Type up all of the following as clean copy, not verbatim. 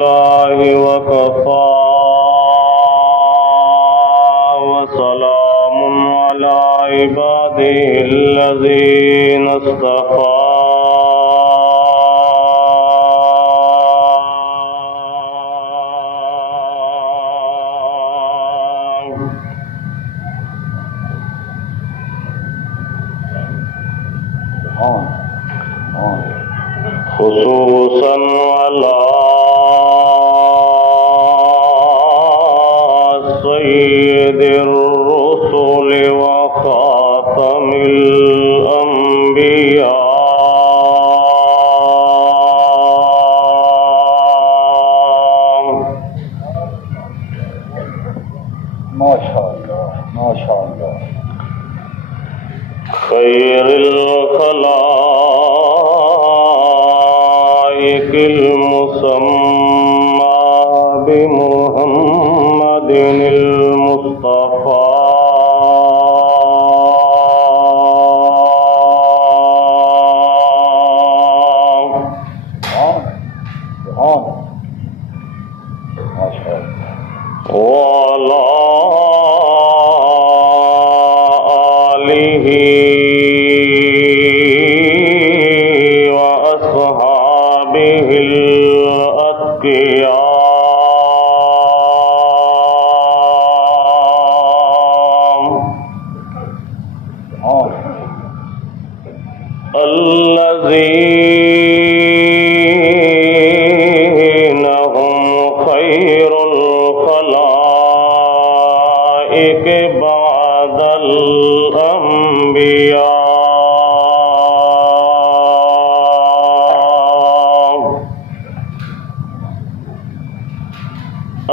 الله وكفى وسلام على عباده الذين اصطفى خصوصا على سيد الرسل وخاتم الأنبياء ما شاء الله ما شاء الله خير الخلائق المسمى بمحمد المصطفى ما شاء الله وعلى آله وأصحابه الأتقياء الذين هم خير الخلائق بعد الأنبياء.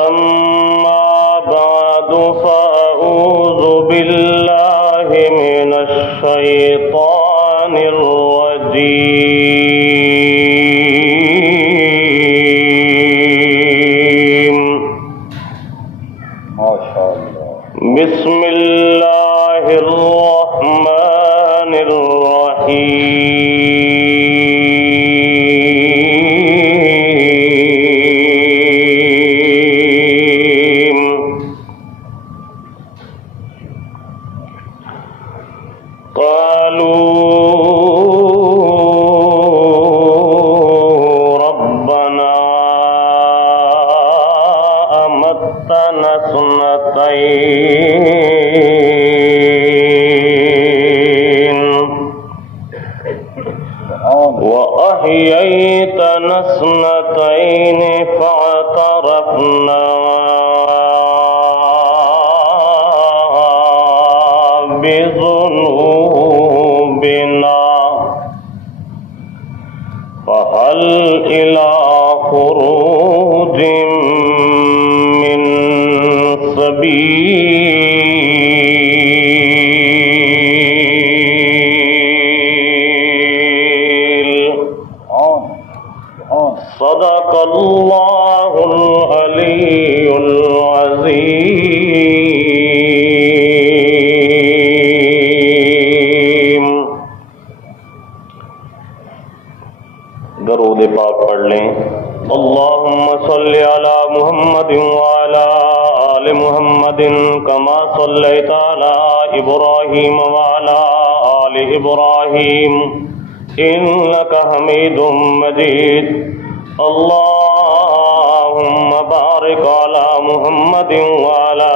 أما بعد فأعوذ بالله من الشيطان الرجيم. ما شاء الله بسم الله الرحمن الرحيم. قالوا ربنا أمتنا اثنتين وأحييتنا اثنتين فاعترفنا بذنوبنا فهل إلى خروج من سبيل. صدق الله العلي العظيم. درود پاک پڑھ لیں. اللهم صل على محمد وعلى آل محمد كما صليت على إبراهيم وعلى آل إبراهيم إنك حميد مجيد. اللهم بارك على محمد وعلى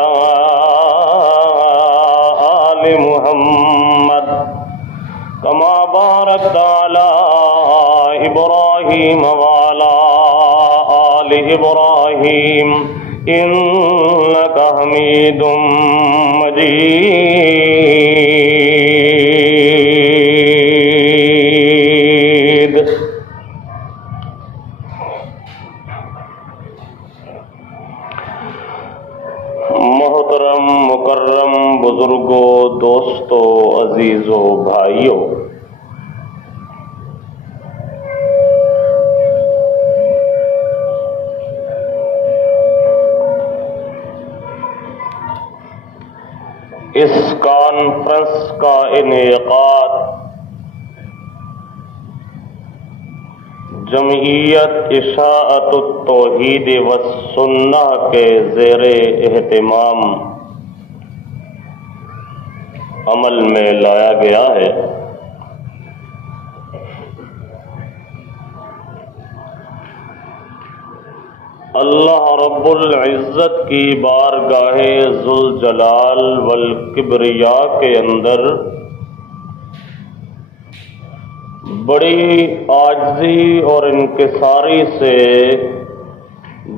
آل محمد كما باركت على إبراهيم وعلى آل إبراهيم إنك حميد مجيد. محترم مکرم بزرگوں، دوستوں، عزیزوں، بھائیوں، اس کانفرنس کا انعقاد جمعیت اشاعت التوحید والسنہ کے زیر اہتمام عمل میں لایا گیا ہے۔ اللہ رب العزت کی بارگاہ ذوالجلال والکبریاء کے اندر بڑی عاجزی اور انکساری سے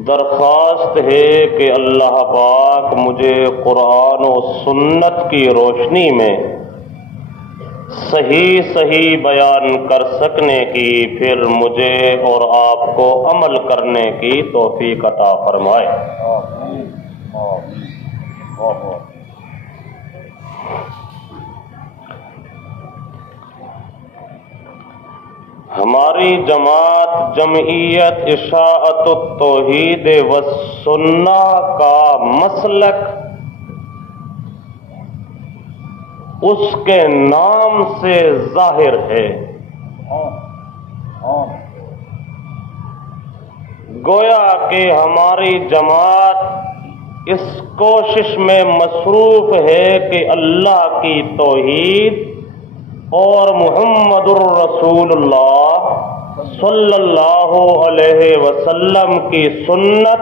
درخواست ہے کہ اللہ پاک مجھے قرآن و سنت کی روشنی میں صحیح بیان کر سکنے کی، پھر مجھے اور آپ کو عمل کرنے کی توفیق عطا فرمائے۔ آمین آمین۔ ہماری جماعت جمعیت اشاعت التوحید والسنہ کا مسلک اس کے نام سے ظاہر ہے۔ گویا کہ ہماری جماعت اس کوشش میں مصروف ہے کہ اللہ کی توحید اور محمد الرسول اللہ صلی اللہ علیہ وسلم کی سنت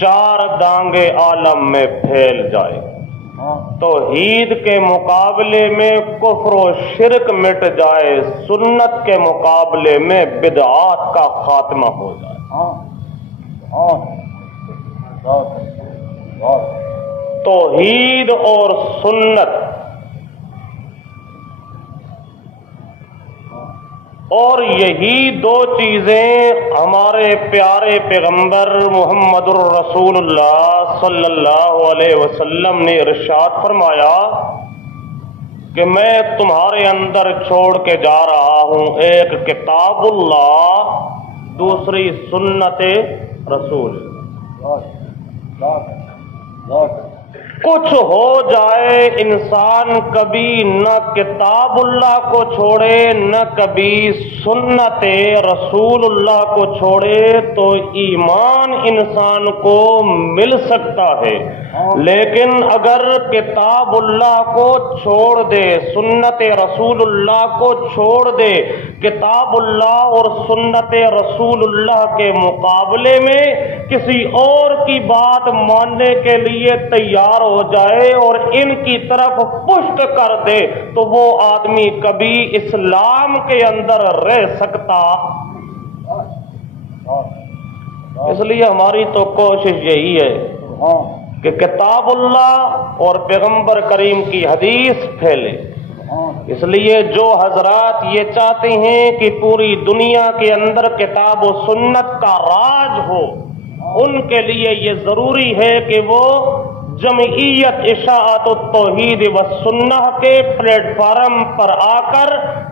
چار دانگے عالم میں پھیل جائے، توحید کے مقابلے میں کفر و شرک مٹ جائے، سنت کے مقابلے میں بدعات کا خاتمہ ہو جائے۔ توحید اور سنت اور یہی دو چیزیں ہمارے پیارے پیغمبر محمد الرسول اللہ صلی اللہ علیہ وسلم نے ارشاد فرمایا کہ میں تمہارے اندر چھوڑ کے جا رہا ہوں، ایک کتاب اللہ، دوسری سنت رسول۔ کچھ ہو جائے انسان کبھی نہ کتاب اللہ کو چھوڑے نہ کبھی سنت رسول اللہ کو چھوڑے تو ایمان انسان کو مل سکتا ہے، لیکن اگر کتاب اللہ کو چھوڑ دے، سنت رسول اللہ کو چھوڑ دے، کتاب اللہ اور سنت رسول اللہ کے مقابلے میں کسی اور کی بات ماننے کے لیے تیار ہو جائے اور ان کی طرف پشت کر دے تو وہ آدمی کبھی اسلام کے اندر رہ سکتا۔ اس لیے ہماری تو کوشش یہی ہے کہ کتاب اللہ اور پیغمبر کریم کی حدیث پھیلے۔ اس لیے جو حضرات یہ چاہتے ہیں کہ پوری دنیا کے اندر کتاب و سنت کا راج ہو، ان کے لیے یہ ضروری ہے کہ وہ جمعیت اشاعت التوحید والسنہ کے پلیٹ فارم پر آ کر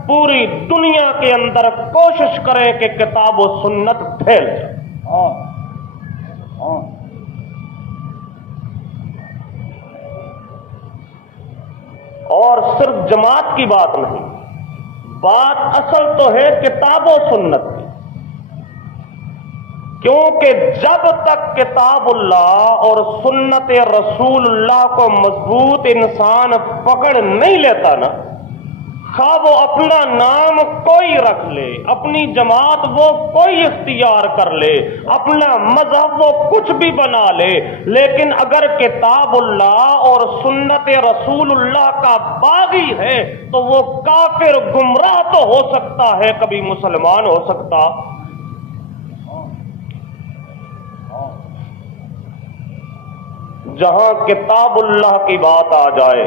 پوری دنیا کے اندر کوشش کریں کہ کتاب و سنت پھیل جائے۔ اور صرف جماعت کی بات نہیں، بات اصل تو ہے کتاب و سنت کی، کیونکہ جب تک کتاب اللہ اور سنت رسول اللہ کو مضبوط انسان پکڑ نہیں لیتا نا، خواہ وہ اپنا نام کوئی رکھ لے، اپنی جماعت وہ کوئی اختیار کر لے، اپنا مذہب وہ کچھ بھی بنا لے، لیکن اگر کتاب اللہ اور سنت رسول اللہ کا باغی ہے تو وہ کافر گمراہ تو ہو سکتا ہے، کبھی مسلمان ہو سکتا۔ جہاں کتاب اللہ کی بات آ جائے،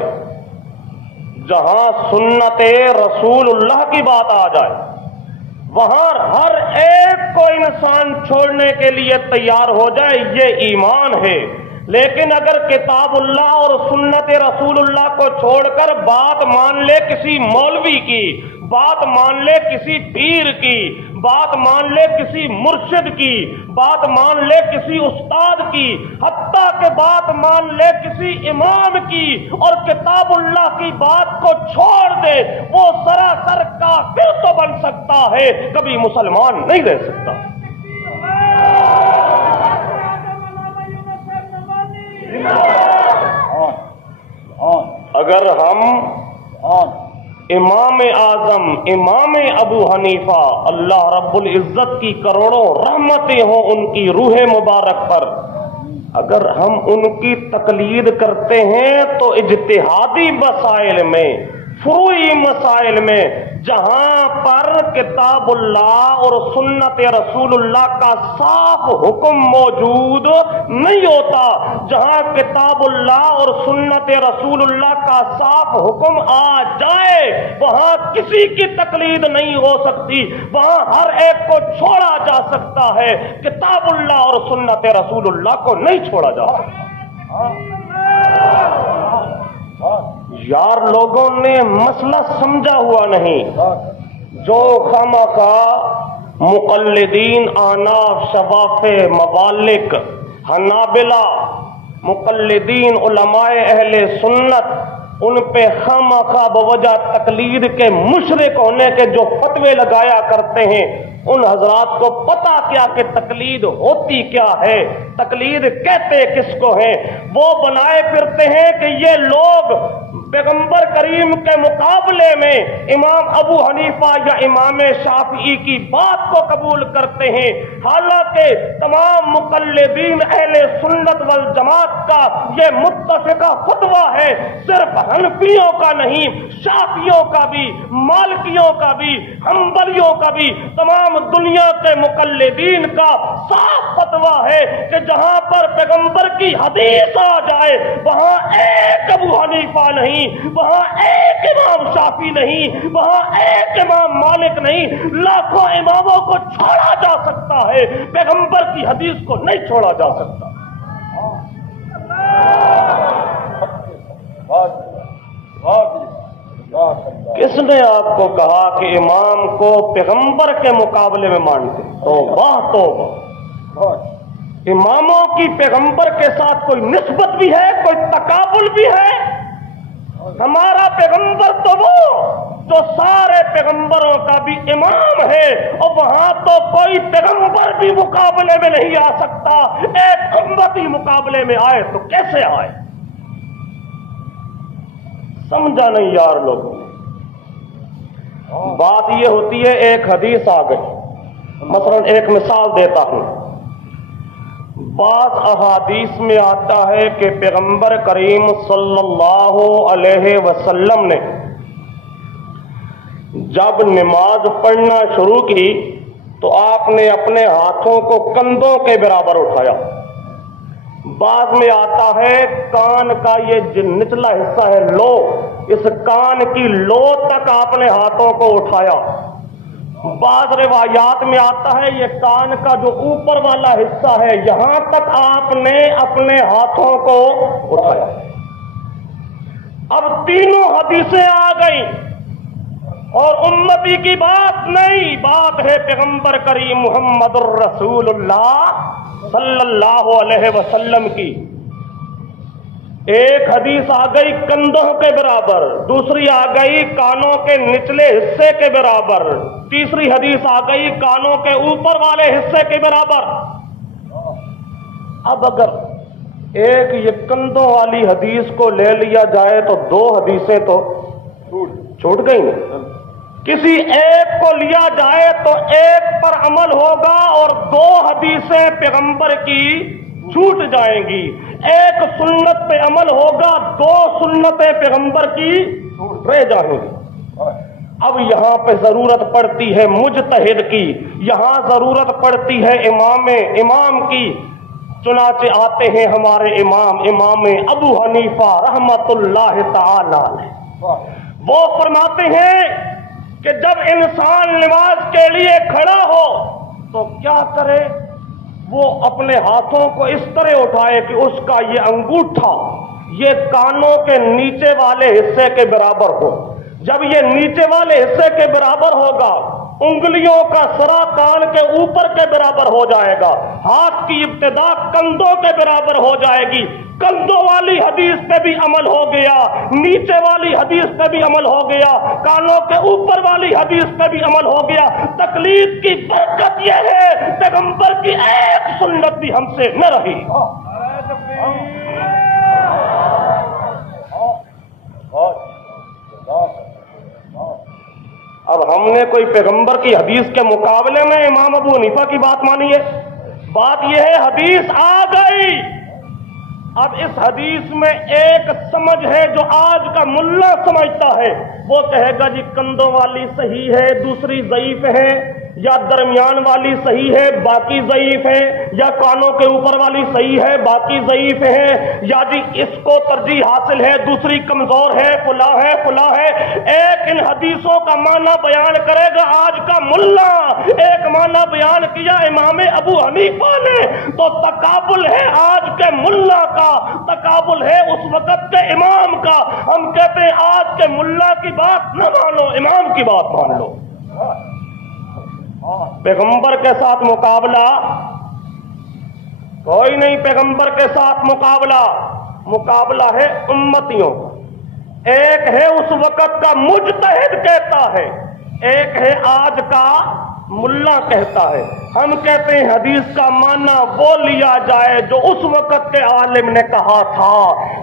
جہاں سنت رسول اللہ کی بات آ جائے، وہاں ہر ایک کو انسان چھوڑنے کے لیے تیار ہو جائے، یہ ایمان ہے۔ لیکن اگر کتاب اللہ اور سنت رسول اللہ کو چھوڑ کر بات مان لے کسی مولوی کی، بات مان لے کسی پیر کی، بات مان لے کسی مرشد کی، بات مان لے کسی استاد کی، حتیٰ کہ بات مان لے کسی امام کی، اور کتاب اللہ کی بات کو چھوڑ دے، وہ سراسر کافر تو بن سکتا ہے، کبھی مسلمان نہیں رہ سکتا۔ اگر ہم امام اعظم امام ابو حنیفہ، اللہ رب العزت کی کروڑوں رحمتیں ہوں ان کی روح مبارک پر، اگر ہم ان کی تقلید کرتے ہیں تو اجتہادی مسائل میں، فروعی مسائل میں، جہاں پر کتاب اللہ اور سنت رسول اللہ کا صاف حکم موجود نہیں ہوتا، جہاں کتاب اللہ اور سنت رسول اللہ کا صاف حکم آ جائے، وہاں کسی کی تقلید نہیں ہو سکتی، وہاں ہر ایک کو چھوڑا جا سکتا ہے، کتاب اللہ اور سنت رسول اللہ کو نہیں چھوڑا جا سکتا۔ یار لوگوں نے مسئلہ سمجھا ہوا نہیں، جو خامخواہ مقلدین احناف، شوافع، مالک، حنابلہ، مقلدین علماء اہل سنت، ان پہ خامخواہ بوجہ تقلید کے مشرک ہونے کے جو فتوے لگایا کرتے ہیں، ان حضرات کو پتا کیا کہ تقلید ہوتی کیا ہے، تقلید کہتے کس کو ہیں۔ وہ بنائے پھرتے ہیں کہ یہ لوگ پیغمبر کریم کے مقابلے میں امام ابو حنیفہ یا امام شافعی کی بات کو قبول کرتے ہیں، حالانکہ تمام مقلدین اہل سنت والجماعت کا یہ متفقہ فتویٰ ہے، صرف حنفیوں کا نہیں، شافعیوں کا بھی، مالکیوں کا بھی، حنبلیوں کا بھی، تمام دنیا کے مقلدین کا صاف فتویٰ ہے کہ جہاں پر پیغمبر کی حدیث آ جائے وہاں ایک ابو حنیفہ نہیں، وہاں ایک امام شافعی نہیں، وہاں ایک امام مالک نہیں، لاکھوں اماموں کو چھوڑا جا سکتا ہے، پیغمبر کی حدیث کو نہیں چھوڑا جا سکتا۔ کس نے آپ کو کہا کہ امام کو پیغمبر کے مقابلے میں مانتے؟ توبہ۔ اماموں کی پیغمبر کے ساتھ کوئی نسبت بھی ہے، کوئی تقابل بھی ہے؟ ہمارا پیغمبر تو وہ جو سارے پیغمبروں کا بھی امام ہے، اور وہاں تو کوئی پیغمبر بھی مقابلے میں نہیں آ سکتا، ایک امتی مقابلے میں آئے تو کیسے آئے؟ سمجھا نہیں یار لوگوں نے۔ بات یہ ہوتی ہے، ایک حدیث آ گئی، مثلا ایک مثال دیتا ہوں، بعض احادیث میں آتا ہے کہ پیغمبر کریم صلی اللہ علیہ وسلم نے جب نماز پڑھنا شروع کی تو آپ نے اپنے ہاتھوں کو کندھوں کے برابر اٹھایا۔ بعض میں آتا ہے کان کا یہ جو نچلا حصہ ہے لو، اس کان کی لو تک آپ نے ہاتھوں کو اٹھایا۔ بعض روایات میں آتا ہے یہ کان کا جو اوپر والا حصہ ہے یہاں تک آپ نے اپنے ہاتھوں کو اٹھایا۔ اب تینوں حدیثیں آ گئیں اور امتی کی بات نہیں، بات ہے پیغمبر کریم محمد الرسول اللہ صلی اللہ علیہ وسلم کی۔ ایک حدیث آ گئی کندھوں کے برابر، دوسری آ گئی کانوں کے نچلے حصے کے برابر، تیسری حدیث آ گئی کانوں کے اوپر والے حصے کے برابر۔ اب اگر ایک یہ کندھوں والی حدیث کو لے لیا جائے تو دو حدیثیں تو چھوٹ گئی نا۔ کسی ایک کو لیا جائے تو ایک پر عمل ہوگا اور دو حدیثیں پیغمبر کی چھوٹ جائیں گی، ایک سنت پہ عمل ہوگا، دو سنتیں پیغمبر کی رہ جائیں گی۔ اب یہاں پہ ضرورت پڑتی ہے مجتہد کی، یہاں ضرورت پڑتی ہے امام کی، چنانچہ آتے ہیں ہمارے امام ابو حنیفہ رحمت اللہ تعالی علیہ۔ وہ فرماتے ہیں کہ جب انسان نماز کے لیے کھڑا ہو تو کیا کرے؟ وہ اپنے ہاتھوں کو اس طرح اٹھائے کہ اس کا یہ انگوٹھا یہ کانوں کے نیچے والے حصے کے برابر ہو۔ جب یہ نیچے والے حصے کے برابر ہوگا انگلیوں کا سرا کان کے اوپر کے برابر ہو جائے گا، ہاتھ کی ابتدا کندھوں کے برابر ہو جائے گی۔ کندھوں والی حدیث پہ بھی عمل ہو گیا، نیچے والی حدیث پہ بھی عمل ہو گیا، کانوں کے اوپر والی حدیث پہ بھی عمل ہو گیا۔ تقلید کی برکت یہ ہے پیغمبر کی ایک سنت بھی ہم سے نہ رہی۔ اب ہم نے کوئی پیغمبر کی حدیث کے مقابلے میں امام ابو حنیفہ کی بات مانی ہے؟ بات یہ ہے حدیث آ گئی، اب اس حدیث میں ایک سمجھ ہے جو آج کا ملا سمجھتا ہے، وہ کہے گا جی کندھوں والی صحیح ہے، دوسری ضعیف ہے، یا درمیان والی صحیح ہے باقی ضعیف ہے، یا کانوں کے اوپر والی صحیح ہے باقی ضعیف ہے، یا جی اس کو ترجیح حاصل ہے دوسری کمزور ہے، فلاں ہے فلاں ہے۔ ایک ان حدیثوں کا معنی بیان کرے گا آج کا ملا، ایک معنی بیان کیا امام ابو حنیفہ نے، تو تقابل ہے آج کے ملا کا، تقابل ہے اس وقت کے امام کا۔ ہم کہتے ہیں آج کے ملا کی بات نہ مانو، امام کی بات مان لو۔ پیغمبر کے ساتھ مقابلہ کوئی نہیں، پیغمبر کے ساتھ مقابلہ ہے امتیوں کا۔ ایک ہے اس وقت کا مجتہد کہتا ہے، ایک ہے آج کا ملا کہتا ہے۔ ہم کہتے ہیں حدیث کا معنی وہ لیا جائے جو اس وقت کے عالم نے کہا تھا،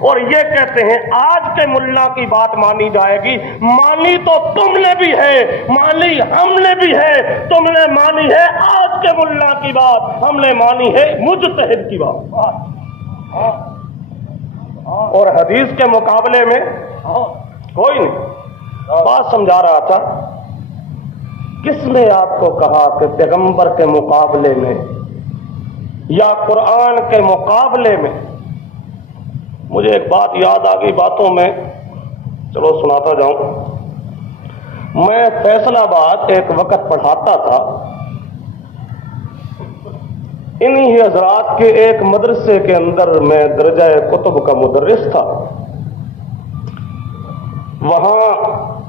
اور یہ کہتے ہیں آج کے ملا کی بات مانی جائے گی۔ مانی تو تم نے بھی ہے، مانی ہم نے بھی ہے، تم نے مانی ہے آج کے ملا کی بات، ہم نے مانی ہے مجتہد کی بات، اور حدیث کے مقابلے میں کوئی نہیں۔ بات سمجھا رہا تھا، کس نے آپ کو کہا کہ پیغمبر کے مقابلے میں یا قرآن کے مقابلے میں؟ مجھے ایک بات یاد آ گئی باتوں میں، چلو سناتا جاؤں۔ میں فیصل آباد ایک وقت پڑھاتا تھا، انہی حضرات کے ایک مدرسے کے اندر میں درجہ کتب کا مدرس تھا۔ وہاں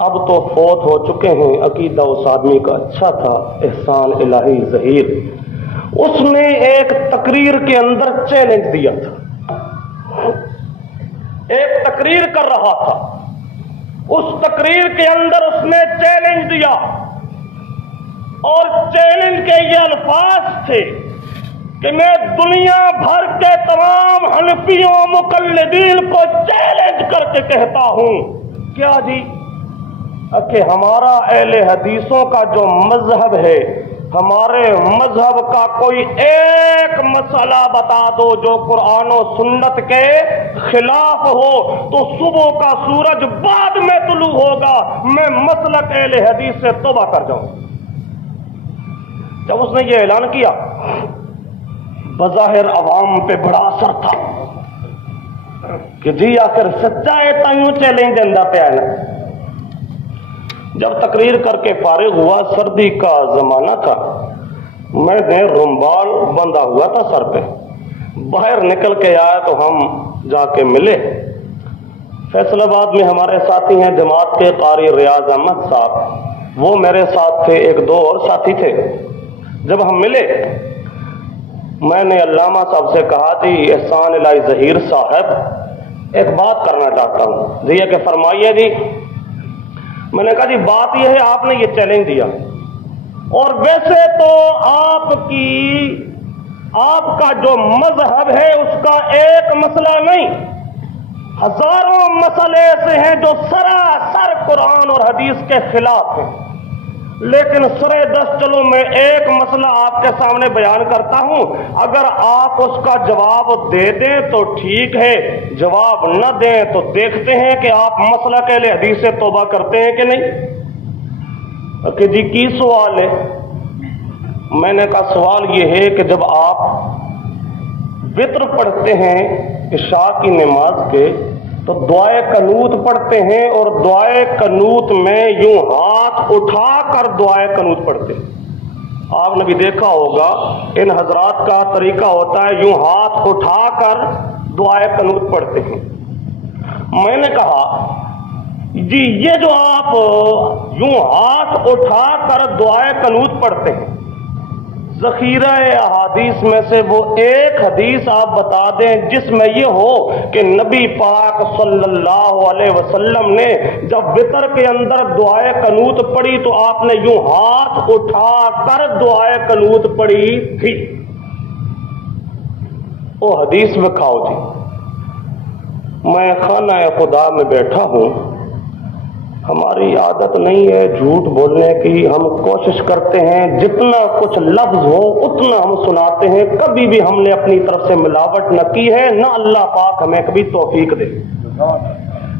اب تو فوت ہو چکے ہیں، عقیدہ اس آدمی کا اچھا تھا، احسان الہی ظہیر۔ اس نے ایک تقریر کے اندر چیلنج دیا تھا، ایک تقریر کر رہا تھا، اس تقریر کے اندر اس نے چیلنج دیا، اور چیلنج کے یہ الفاظ تھے کہ میں دنیا بھر کے تمام حنفیوں مقلدین کو چیلنج کر کے کہتا ہوں، کیا جی کہ ہمارا اہل حدیثوں کا جو مذہب ہے، ہمارے مذہب کا کوئی ایک مسئلہ بتا دو جو قرآن و سنت کے خلاف ہو تو صبح کا سورج بعد میں طلوع ہوگا، میں مسلک اہل حدیث سے توبہ کر جاؤں۔ جب اس نے یہ اعلان کیا، بظاہر عوام پہ بڑا اثر تھا کہ جی آخر سچا ہے تائیوں چیلنج دندا پہ آنا۔ جب تقریر کر کے فارغ ہوا، سردی کا زمانہ تھا، میں نے رومال بندھا ہوا تھا سر پہ، باہر نکل کے آیا تو ہم جا کے ملے۔ فیصل آباد میں ہمارے ساتھی ہیں جماعت کے قاری ریاض احمد صاحب، وہ میرے ساتھ تھے، ایک دو اور ساتھی تھے۔ جب ہم ملے، میں نے علامہ صاحب سے کہا جی احسان الہی ظہیر صاحب ایک بات کرنا چاہتا ہوں۔ جی کہ فرمائیے جی۔ میں نے کہا جی بات یہ ہے آپ نے یہ چیلنج دیا، اور ویسے تو آپ کا جو مذہب ہے اس کا ایک مسئلہ نہیں، ہزاروں مسئلے ایسے ہیں جو سراسر قرآن اور حدیث کے خلاف ہیں، لیکن سرے دست چلو میں ایک مسئلہ آپ کے سامنے بیان کرتا ہوں، اگر آپ اس کا جواب دے دیں تو ٹھیک ہے، جواب نہ دیں تو دیکھتے ہیں کہ آپ مسئلہ کے اہل حدیث سے توبہ کرتے ہیں کہ نہیں۔ کہ جی کی سوال ہے؟ میں نے کہا سوال یہ ہے کہ جب آپ وتر پڑھتے ہیں عشاء کی نماز کے تو دعائے قنوت پڑھتے ہیں، اور دعائے قنوت میں یوں ہاتھ اٹھا کر دعائے قنوت پڑھتے ہیں۔ آپ نے بھی دیکھا ہوگا ان حضرات کا طریقہ ہوتا ہے یوں ہاتھ اٹھا کر دعائے قنوت پڑھتے ہیں۔ میں نے کہا جی یہ جو آپ یوں ہاتھ اٹھا کر دعائے قنوت پڑھتے ہیں، ذخیرہ احادیث میں سے وہ ایک حدیث آپ بتا دیں جس میں یہ ہو کہ نبی پاک صلی اللہ علیہ وسلم نے جب وتر کے اندر دعائے قنوت پڑھی تو آپ نے یوں ہاتھ اٹھا کر دعائے قنوت پڑھی تھی؟ وہ حدیث میں کھاؤ جی، میں خانہ خدا میں بیٹھا ہوں، ہماری عادت نہیں ہے جھوٹ بولنے کی، ہم کوشش کرتے ہیں جتنا کچھ لفظ ہو اتنا ہم سناتے ہیں، کبھی بھی ہم نے اپنی طرف سے ملاوٹ نہ کی ہے، نہ اللہ پاک ہمیں کبھی توفیق دے۔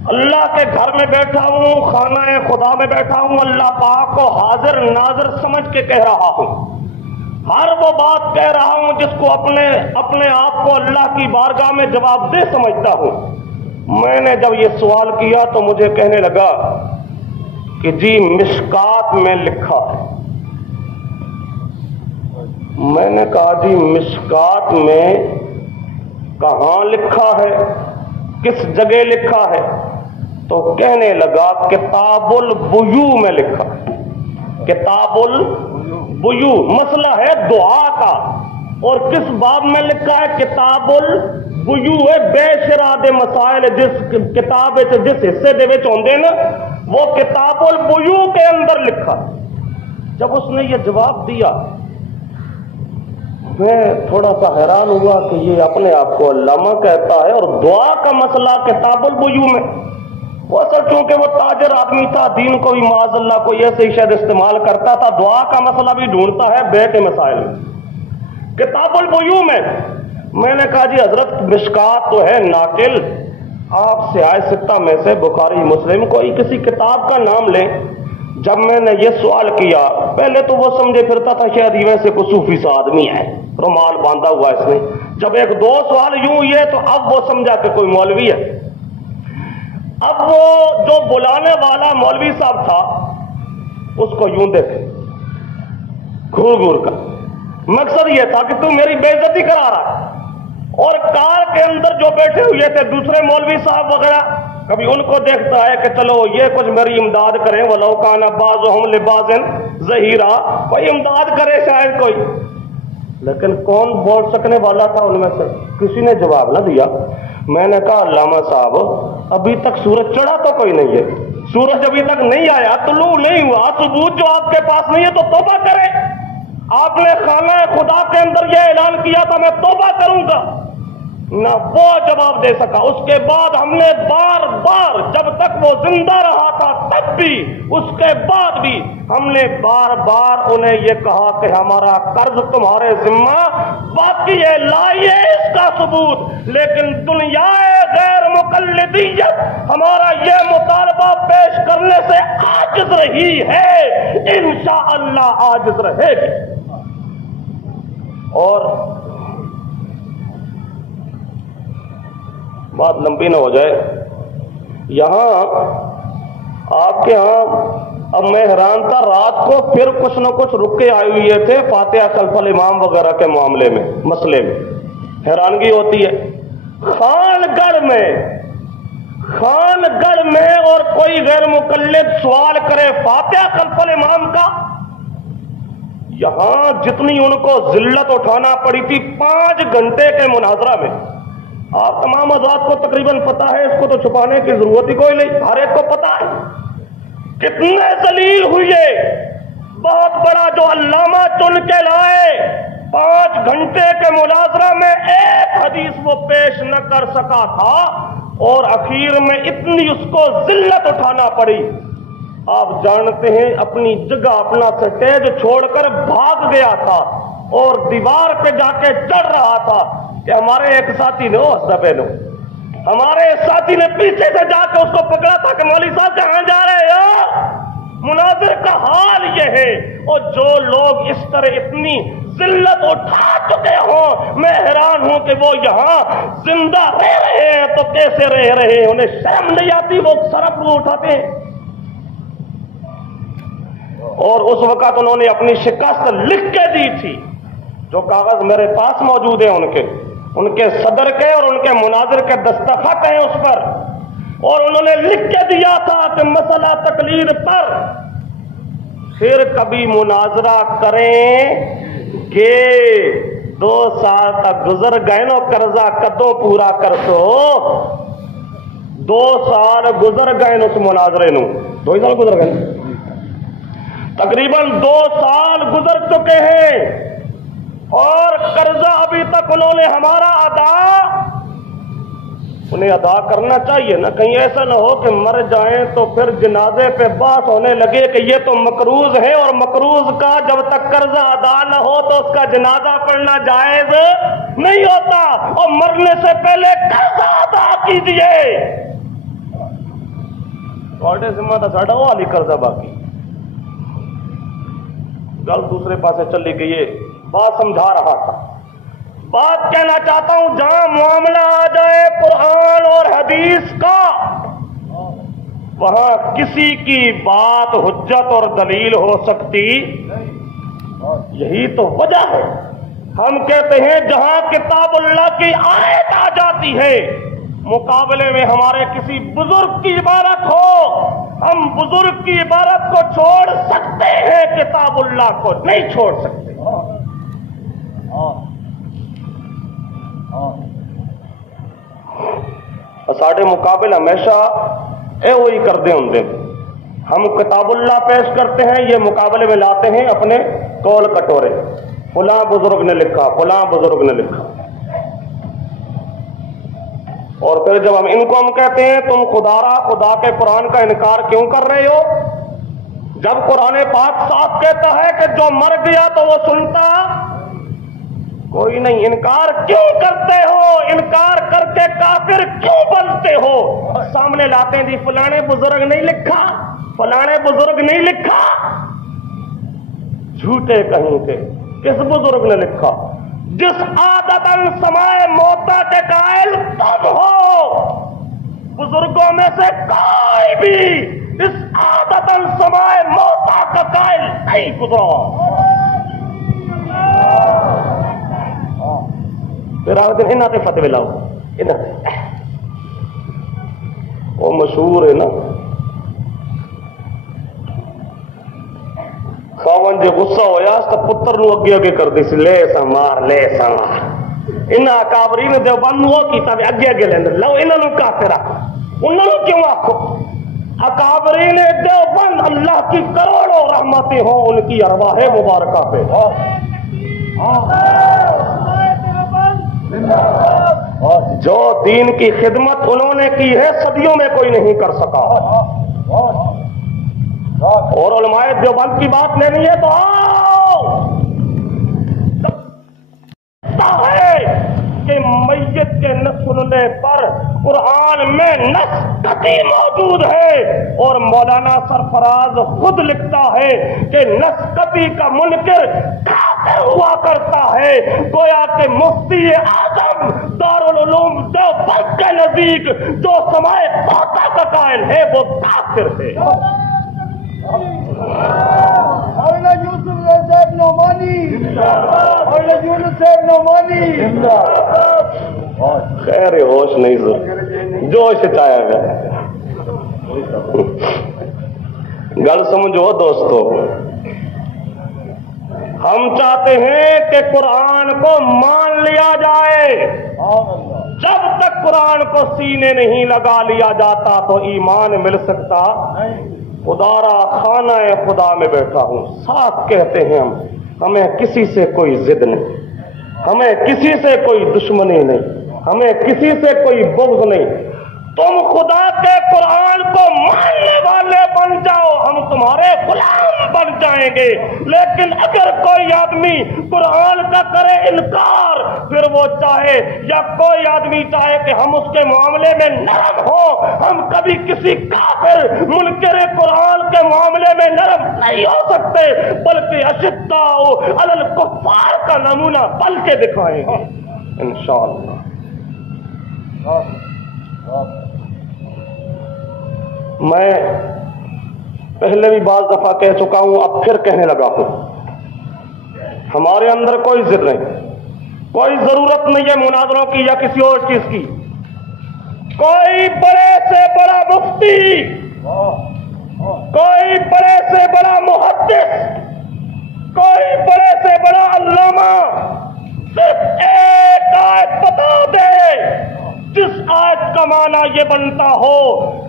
اللہ کے گھر میں بیٹھا ہوں، خانہ خدا میں بیٹھا ہوں، اللہ پاک کو حاضر ناظر سمجھ کے کہہ رہا ہوں، ہر وہ بات کہہ رہا ہوں جس کو اپنے آپ کو اللہ کی بارگاہ میں جواب دہ سمجھتا ہوں۔ میں نے جب یہ سوال کیا تو مجھے کہنے لگا کہ جی مشکات میں لکھا ہے۔ میں نے کہا جی مشکات میں کہاں لکھا ہے، کس جگہ لکھا ہے؟ تو کہنے لگا کتاب البیوع میں لکھا ہے۔ کتاب البیوع مسئلہ ہے دعا کا، اور کس باب میں لکھا ہے؟ کتاب البیوع بے شراد مسائل، جس کتاب جس حصے دے وچ ہوندے نا وہ کتاب البیوع کے اندر لکھا۔ جب اس نے یہ جواب دیا میں تھوڑا سا حیران ہوا کہ یہ اپنے آپ کو علامہ کہتا ہے اور دعا کا مسئلہ کتاب البیوع میں۔ وہ اصل چونکہ وہ تاجر آدمی تھا، دین کو بھی معاذ اللہ کو ایسے ہی شاید استعمال کرتا تھا، دعا کا مسئلہ بھی ڈھونڈتا ہے بے کے مسائل میں۔ کتاب البیوع میں نے کہا جی حضرت مشکات تو ہے ناقل، آپ سیاہ ستہ میں سے بخاری مسلم کوئی کسی کتاب کا نام لیں۔ جب میں نے یہ سوال کیا، پہلے تو وہ سمجھے پھرتا تھا شاید یہ ویسے کوئی صوفی سا آدمی ہے، رومال باندھا ہوا اس نے۔ جب ایک دو سوال یوں ہوئے تو اب وہ سمجھا کہ کوئی مولوی ہے۔ اب وہ جو بلانے والا مولوی صاحب تھا اس کو یوں دیکھے گھور گھور کر، مقصد یہ تھا کہ تو میری بے عزتی کرا رہا ہے۔ اور کار کے اندر جو بیٹھے ہوئے تھے دوسرے مولوی صاحب وغیرہ، کبھی ان کو دیکھتا ہے کہ چلو یہ کچھ میری امداد کریں، وَلَوْ كَانَ بَعْضُهُمْ لِبَعْضٍ ظَهِيرًا، کوئی امداد کرے شاید کوئی۔ لیکن کون بول سکنے والا تھا ان میں سے؟ کسی نے جواب نہ دیا۔ میں نے کہا علامہ صاحب ابھی تک سورج چڑھا تو کوئی نہیں ہے، سورج ابھی تک نہیں آیا، طلوع نہیں ہوا، ثبوت جو آپ کے پاس نہیں ہے تو توبہ کریں۔ آپ نے خانہ خدا کے اندر یہ اعلان کیا تھا میں توبہ کروں گا، نہ وہ جواب دے سکا۔ اس کے بعد ہم نے بار بار جب تک وہ زندہ رہا تھا تب بھی، اس کے بعد بھی ہم نے بار بار انہیں یہ کہا کہ ہمارا قرض تمہارے ذمہ باقی ہے، لائیے اس کا ثبوت۔ لیکن دنیا غیر مقلدیت ہمارا یہ مطالبہ پیش کرنے سے عاجز رہی ہے، انشاءاللہ عاجز رہے گی۔ اور بات لمبی نہ ہو جائے، یہاں آپ کے ہاں اب میں حیران تھا، رات کو پھر کچھ نہ کچھ رک کے آئے ہوئے تھے فاتحہ خلف الامام وغیرہ کے معاملے میں، مسئلے میں حیرانگی ہوتی ہے۔ خان گڑھ میں اور کوئی غیر مقلد سوال کرے فاتحہ خلف الامام کا، یہاں جتنی ان کو ذلت اٹھانا پڑی تھی 5 گھنٹے کے مناظرہ میں، آپ تمام حضرات کو تقریباً پتہ ہے، اس کو تو چھپانے کی ضرورت ہی کوئی نہیں، ہر ایک کو پتہ ہے کتنے ذلیل ہوئے۔ بہت بڑا جو علامہ چن کے لائے، 5 گھنٹے کے مناظرہ میں ایک حدیث وہ پیش نہ کر سکا تھا، اور اخیر میں اتنی اس کو ذلت اٹھانا پڑی۔ آپ جانتے ہیں اپنی جگہ اپنا سٹیج چھوڑ کر بھاگ گیا تھا اور دیوار پہ جا کے چڑھ رہا تھا کہ ہمارے ایک ساتھی نے ہمارے ساتھی نے پیچھے سے جا کے اس کو پکڑا تھا کہ مولوی صاحب کہاں جا رہے ہو؟ مناظر کا حال یہ ہے، اور جو لوگ اس طرح اتنی ذلت اٹھا چکے ہوں، میں حیران ہوں کہ وہ یہاں زندہ رہ رہے ہیں تو کیسے رہ رہے ہیں؟ انہیں شرم نہیں آتی؟ وہ سرف وہ اٹھاتے ہیں۔ اور اس وقت انہوں نے اپنی شکست لکھ کے دی تھی، جو کاغذ میرے پاس موجود ہیں ان کے صدر کے اور ان کے مناظر کے دستخط ہیں اس پر۔ اور انہوں نے لکھ کے دیا تھا کہ مسئلہ تقلید پر پھر کبھی مناظرہ کریں گے. 2 سال تک گزر گئے نو قرضہ کدو پورا کر سو. 2 سال گزر گئے نو اس مناظرے نو. 2 سال گزر گئے, تقریباً 2 سال گزر چکے ہیں اور قرضہ ابھی تک انہوں نے ہمارا انہیں ادا کرنا چاہیے نا. کہیں ایسا نہ ہو کہ مر جائیں تو پھر جنازے پہ بات ہونے لگے کہ یہ تو مقروض ہے, اور مقروض کا جب تک قرضہ ادا نہ ہو تو اس کا جنازہ پڑھنا جائز نہیں ہوتا, اور مرنے سے پہلے قرضہ ادا کیجیے. ذمہ تھا ساڈا وہ والی قرضہ باقی. گل دوسرے پاسے چلی گئی ہے. بات سمجھا رہا تھا, بات کہنا چاہتا ہوں جہاں معاملہ آ جائے قرآن اور حدیث کا, وہاں کسی کی بات حجت اور دلیل ہو سکتی. یہی تو وجہ ہے ہم کہتے ہیں جہاں کتاب اللہ کی آیت آ جاتی ہے مقابلے میں ہمارے کسی بزرگ کی عبارت ہو, ہم بزرگ کی عبارت کو چھوڑ سکتے ہیں, کتاب اللہ کو نہیں چھوڑ سکتے. ساڈے مقابل ہمیشہ اے وہی کرتے ہوں. ہم کتاب اللہ پیش کرتے ہیں, یہ مقابلے میں لاتے ہیں اپنے کول کٹورے, فلاں بزرگ نے لکھا, فلاں بزرگ نے لکھا. اور پھر جب ان کو ہم کہتے ہیں تم خدا کے قرآن کا انکار کیوں کر رہے ہو, جب قرآن پاک صاف کہتا ہے کہ جو مر گیا تو وہ سنتا کوئی نہیں, انکار کیوں کرتے ہو, انکار کر کے کافر کیوں بنتے ہو. سامنے لاتے ہیں جی فلانے بزرگ نہیں لکھا, فلانے بزرگ نہیں لکھا. جھوٹے کہیں کے. کس بزرگ نے لکھا؟ جس عادتاً سمائے موتا کے قائل تم ہو. بزرگوں میں سے کوئی بھی اس عادتاً سمائے موتا کا قائل نہیں گزرا. پھر آگے دن انہاں تے فتوی لاؤ, وہ مشہور ہے نا, خاون جو غصہ ہویا اس کا پتر نو اگے اگے کر دی سی, لے سا مار, لے سا مار. انہاں اکابرین دیوبند نو کیتا بھی اگے اگے لیندے, لو انہاں نو کافر آکھو. انہاں نو کیوں آکھو؟ اکابرین دیوبند اللہ کی کروڑوں رحمتیں ہوں ان کی ارواح مبارکہ پہ. جو دین کی خدمت انہوں نے کی ہے صدیوں میں کوئی نہیں کر سکا. اور علماء دیوبند کی بات لینی ہے تو ہے کہ میت کے نس سننے پر قرآن میں نس قطعی موجود ہے, اور مولانا سرفراز خود لکھتا ہے کہ نس قطعی کا منکر کافر ہوا کرتا ہے. گویا کہ مفتی اعظم دارالعلوم دیوبند کے نزدیک جو سمائے موتا کا قائل ہے وہ کافر ہے. خیر ہوش نہیں سر, جوش چایا گیا. گل سمجھو دوستو, ہم چاہتے ہیں کہ قرآن کو مان لیا جائے. جب تک قرآن کو سینے نہیں لگا لیا جاتا تو ایمان مل سکتا. خدا را خانہ خدا میں بیٹھا ہوں, صاف کہتے ہیں ہمیں کسی سے کوئی ضد نہیں, ہمیں کسی سے کوئی دشمنی نہیں, ہمیں کسی سے کوئی بغض نہیں. تم خدا کے قرآن کو ماننے والے بن جاؤ, ہم تمہارے غلام بن جائیں گے. لیکن اگر کوئی آدمی قرآن کا کرے انکار, پھر وہ چاہے یا کوئی آدمی چاہے کہ ہم اس کے معاملے میں نرم ہوں, ہم کبھی کسی کافر منکر قرآن کے معاملے میں نرم نہیں ہو سکتے, بلکہ اشداء علی الکفار کا نمونہ بن کے دکھائیں گے انشاءاللہ. میں پہلے بھی بعض دفعہ کہہ چکا ہوں, اب پھر کہنے لگا ہوں, ہمارے اندر کوئی ضد نہیں, کوئی ضرورت نہیں ہے مناظروں کی یا کسی اور چیز کی. کوئی بڑے سے بڑا مفتی، کوئی بڑے سے بڑا محدث، کوئی بڑے سے بڑا علامہ صرف ایک آیت بتا دے جس آیت کا معنی یہ بنتا ہو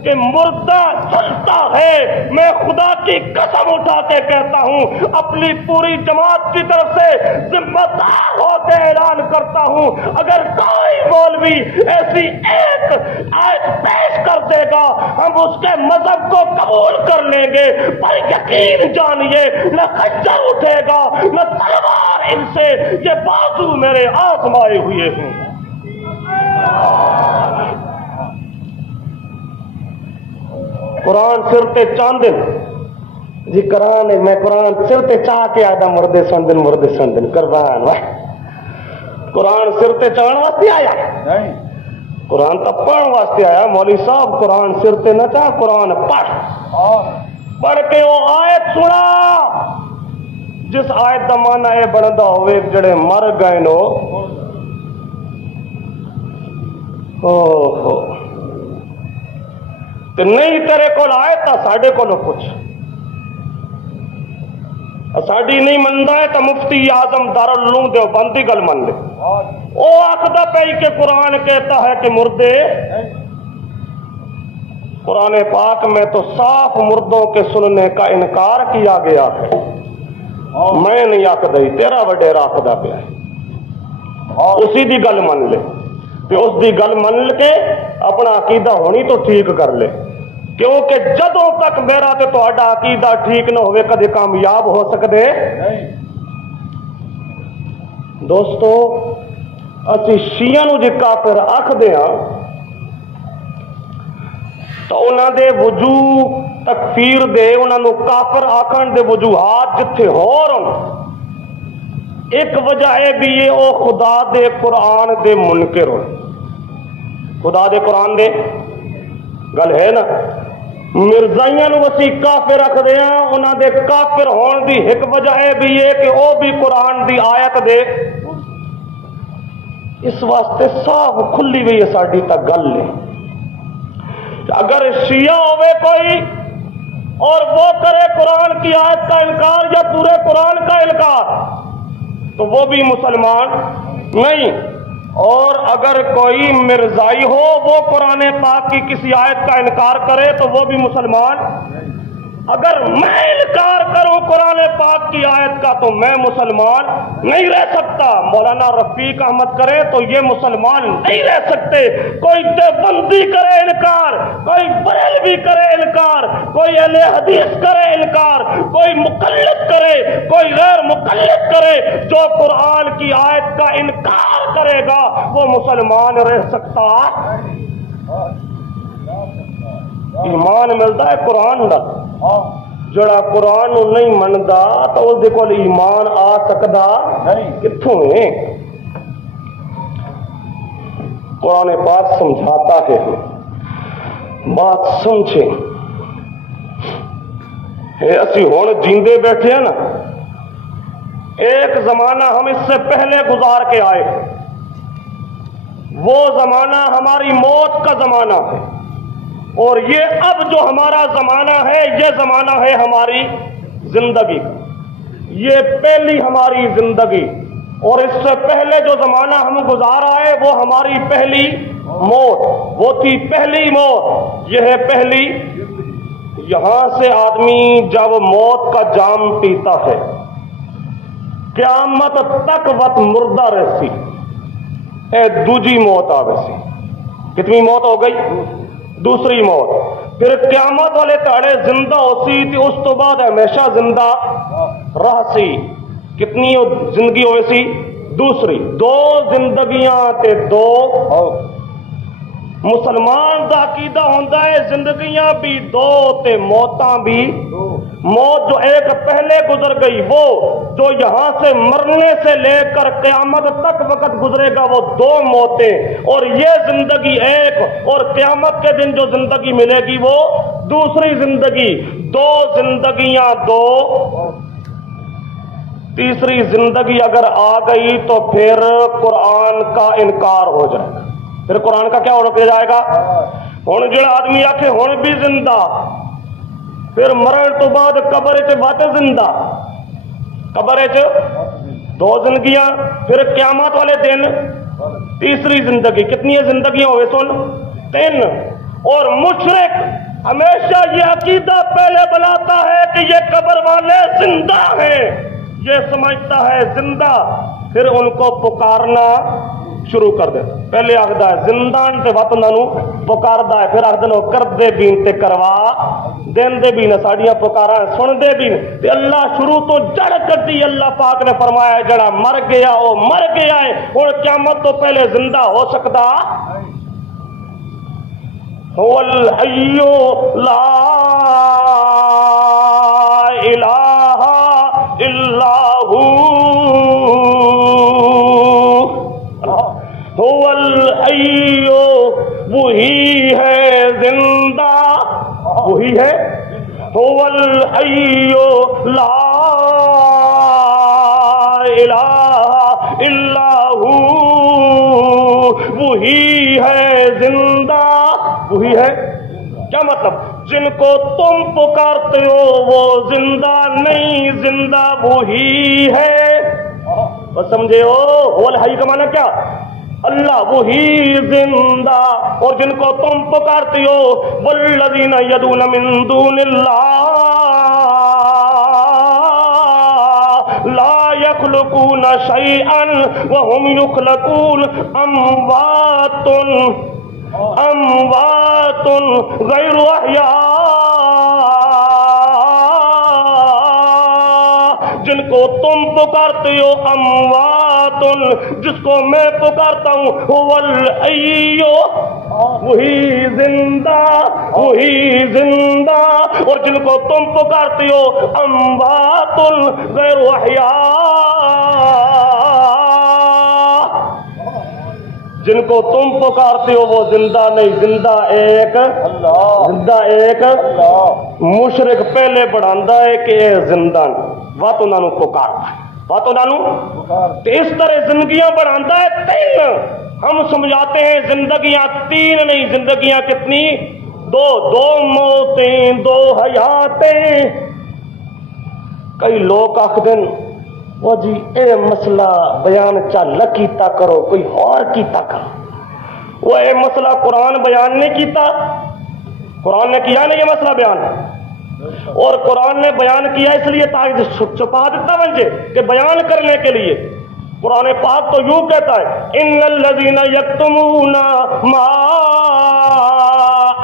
کہ مردہ چلتا ہے، میں خدا کی قسم اٹھا کے کہتا ہوں، اپنی پوری جماعت کی طرف سے ذمہ دار ہو کے اعلان کرتا ہوں، اگر کوئی مولوی ایسی ایک آیت پیش کر دے گا ہم اس کے مذہب کو قبول کر لیں گے، پر یقین جانیے نہ خنجر اٹھے گا نہ تلوار ان سے، یہ بازو میرے آزمائے ہوئے ہیں۔ قرآن سرتے چاندن جی قرآن میں قرآن سرتے چاہ کے آیا مردے سندن قربان واہ، قرآن سرتے چاہن واسطے آیا نہیں، قرآن تو پڑھن واسطے آیا۔ مولوی صاحب قرآن سرتے نہ چاہ، قرآن پڑھ کے وہ آیت سنا جس آیت دا معنی اے بندا ہوئے جڑے مر گئے نو تو نہیں تیرے کو آئے تو ساڈے کو کچھ ساڈی نہیں منتا ہے تو مفتی اعظم دارالعلوم دیوبند کی گل من لے، وہ آخدا پئی کہ قرآن کہتا ہے کہ مردے، قرآن پاک میں تو صاف مردوں کے سننے کا انکار کیا گیا ہے، میں نہیں آخدا، تیرا وڈیرا آخدا پیا ہے، اسی دی گل من لے، اس دی گل من کے اپنا عقیدہ ہونی تو ٹھیک کر لے، کیونکہ جدوں تک میرا تے تہاڈا عقیدہ ٹھیک نہ ہوئے کدے کامیاب ہو سکدے دوستو۔ اسی شیعہ نو جے کافر آکھدے ہاں تو انہاں دے وجوہ تکفیر دے، انہاں نو کافر آکھن دے وجوہات جتھے ہور ایک وجہ ہے بھی یہ او خدا دے قرآن دے منکر ہو، خدا دے قرآن دے گل ہے نا، مرزائیاں نو اسی کافر رکھ دے ہاں، انہاں دے کافر ہون دی ایک وجہ ہے بھی یہ کہ او بھی قرآن دی آیت دے، اس واسطے صاف کھلی ہوئی ہے ساڈی تا گل ہے، اگر شیعہ ہوئے کوئی اور وہ کرے قرآن کی آیت کا انکار یا پورے قرآن کا انکار تو وہ بھی مسلمان نہیں، اور اگر کوئی مرزائی ہو وہ قرآن پاک کی کسی آیت کا انکار کرے تو وہ بھی مسلمان، اگر میں انکار کروں قرآن پاک کی آیت کا تو میں مسلمان نہیں رہ سکتا، مولانا رفیق احمد کرے تو یہ مسلمان نہیں رہ سکتے، کوئی دیوبندی کرے انکار، کوئی بریلوی کرے انکار، کوئی اہل حدیث کرے انکار، کوئی مقلد کرے، کوئی غیر مقلد کرے، جو قرآن کی آیت کا انکار کرے گا وہ مسلمان رہ سکتا؟ ایمان ملتا ہے قرآن دا، جڑا قرآن نہیں مندا تو اس دے کول ایمان آ سکدا کتھوں ہے؟ قرآن پاک سمجھاتا ہے، بات سمجھیں، اسی ہون جیندے بیٹھے ہیں نا، ایک زمانہ ہم اس سے پہلے گزار کے آئے، وہ زمانہ ہماری موت کا زمانہ ہے، اور یہ اب جو ہمارا زمانہ ہے یہ زمانہ ہے ہماری زندگی، یہ پہلی ہماری زندگی، اور اس سے پہلے جو زمانہ ہم گزارا ہے وہ ہماری پہلی موت، وہ تھی پہلی موت، یہ ہے پہلی۔ یہاں سے آدمی جب موت کا جام پیتا ہے قیامت تک وقت مردہ رہسی، اے دوجی موت آ ویسی، کتنی موت ہو گئی؟ دوسری موت، پھر قیامت والے تاڑے زندہ ہو سی تھی، اس تو بعد ہمیشہ زندہ رہ سی، کتنی زندگی ہوئے سی؟ دوسری، دو زندگیاں تے دو مسلمان دا عقیدہ ہوندا ہے زندگیاں بھی دو تے موتاں بھی، موت جو ایک پہلے گزر گئی وہ جو یہاں سے مرنے سے لے کر قیامت تک وقت گزرے گا وہ دو موتیں، اور یہ زندگی ایک، اور قیامت کے دن جو زندگی ملے گی وہ دوسری زندگی، دو زندگیاں دو، تیسری زندگی اگر آ گئی تو پھر قرآن کا انکار ہو جائے گا، پھر قرآن کا کیا رکھ جائے گا؟ ہن جڑا آدمی آکھے ہن بھی زندہ، پھر مرن تو بعد قبر چ وت زندہ، قبر چ دو زندگیاں، پھر قیامت والے دن تیسری زندگی، کتنی زندگیاں ہوئے سن؟ 3۔ اور مشرک ہمیشہ یہ عقیدہ پہلے بناتا ہے کہ یہ قبر والے زندہ ہیں، یہ سمجھتا ہے زندہ، پھر ان کو پکارنا شروع کر دے۔ پہلے آخدا ہے زندان تے وط انہاں نو پکاردا ہے، پھر آخدے نو کردے بین تے کروا دیندے بھی نے، ساڈیاں پکاراں سن دے بھی نے۔ تے اللہ شروع تو جڑ کٹی، اللہ پاک نے فرمایا ہے جڑا مر گیا وہ مر گیا ہے، ہن قیامت تو پہلے زندہ ہو سکدا؟ هو الحي لا إله إلا هو، هو الحي، وہی ہے زندہ، وہی ہے، هو الحي لا إله إلا هو، وہی ہے زندہ، وہی ہے۔ کیا مطلب؟ جن کو تم پکارتے ہو وہ زندہ نہیں، زندہ وہی ہے۔ اور سمجھے ہو وہ الحی کا معنی کیا؟ اللہ وہی زندہ، اور جن کو تم پکارتے ہو والذین یدعون من دون اللہ لا یخلقون شیئا وهم یخلقون، اموات غیر احیاء، جن کو تم پکارتے ہو اموات، جس کو میں پکارتا ہوں هو الحی، وہی زندہ، وہی زندہ، اور جن کو تم پکارتے ہو اموات غیر احیاء، جن کو تم پکارتے ہو وہ زندہ نہیں، زندہ ایک اللہ، زندہ ایک اللہ۔ مشرک پہلے بڑھاندا ہے کہ اے زندہ وات انہاں نو پکاردا ہے، وات انہاں نو تے اس طرح زندگیاں بڑھاندا ہے 3۔ ہم سمجھاتے ہیں زندگیاں 3 نہیں، زندگیاں کتنی؟ 2 موتیں 2 حیاتیں۔ کئی لوگ آکھدن وہ جی اے مسئلہ بیان چل کیتا کرو، کوئی اور کیتا کرو۔ وہ اے مسئلہ قرآن بیان نہیں کیتا، قرآن نے کیا نہیں یہ مسئلہ بیان، اور قرآن نے بیان کیا اس لیے تاکہ چھپا دیتا بنجے کہ بیان کرنے کے لیے۔ قرآن پاک تو یوں کہتا ہے ان الذین یکتمون ما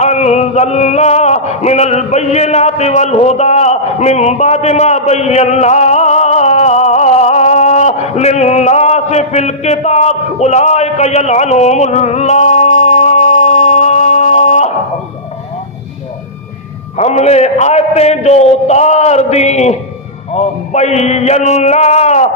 انزلنا من البینات والہدی من بعد ما بینا للناس فی الکتاب اولئک یلعنهم اللہ۔ ہم نے آیتیں جو اتار دی بینا،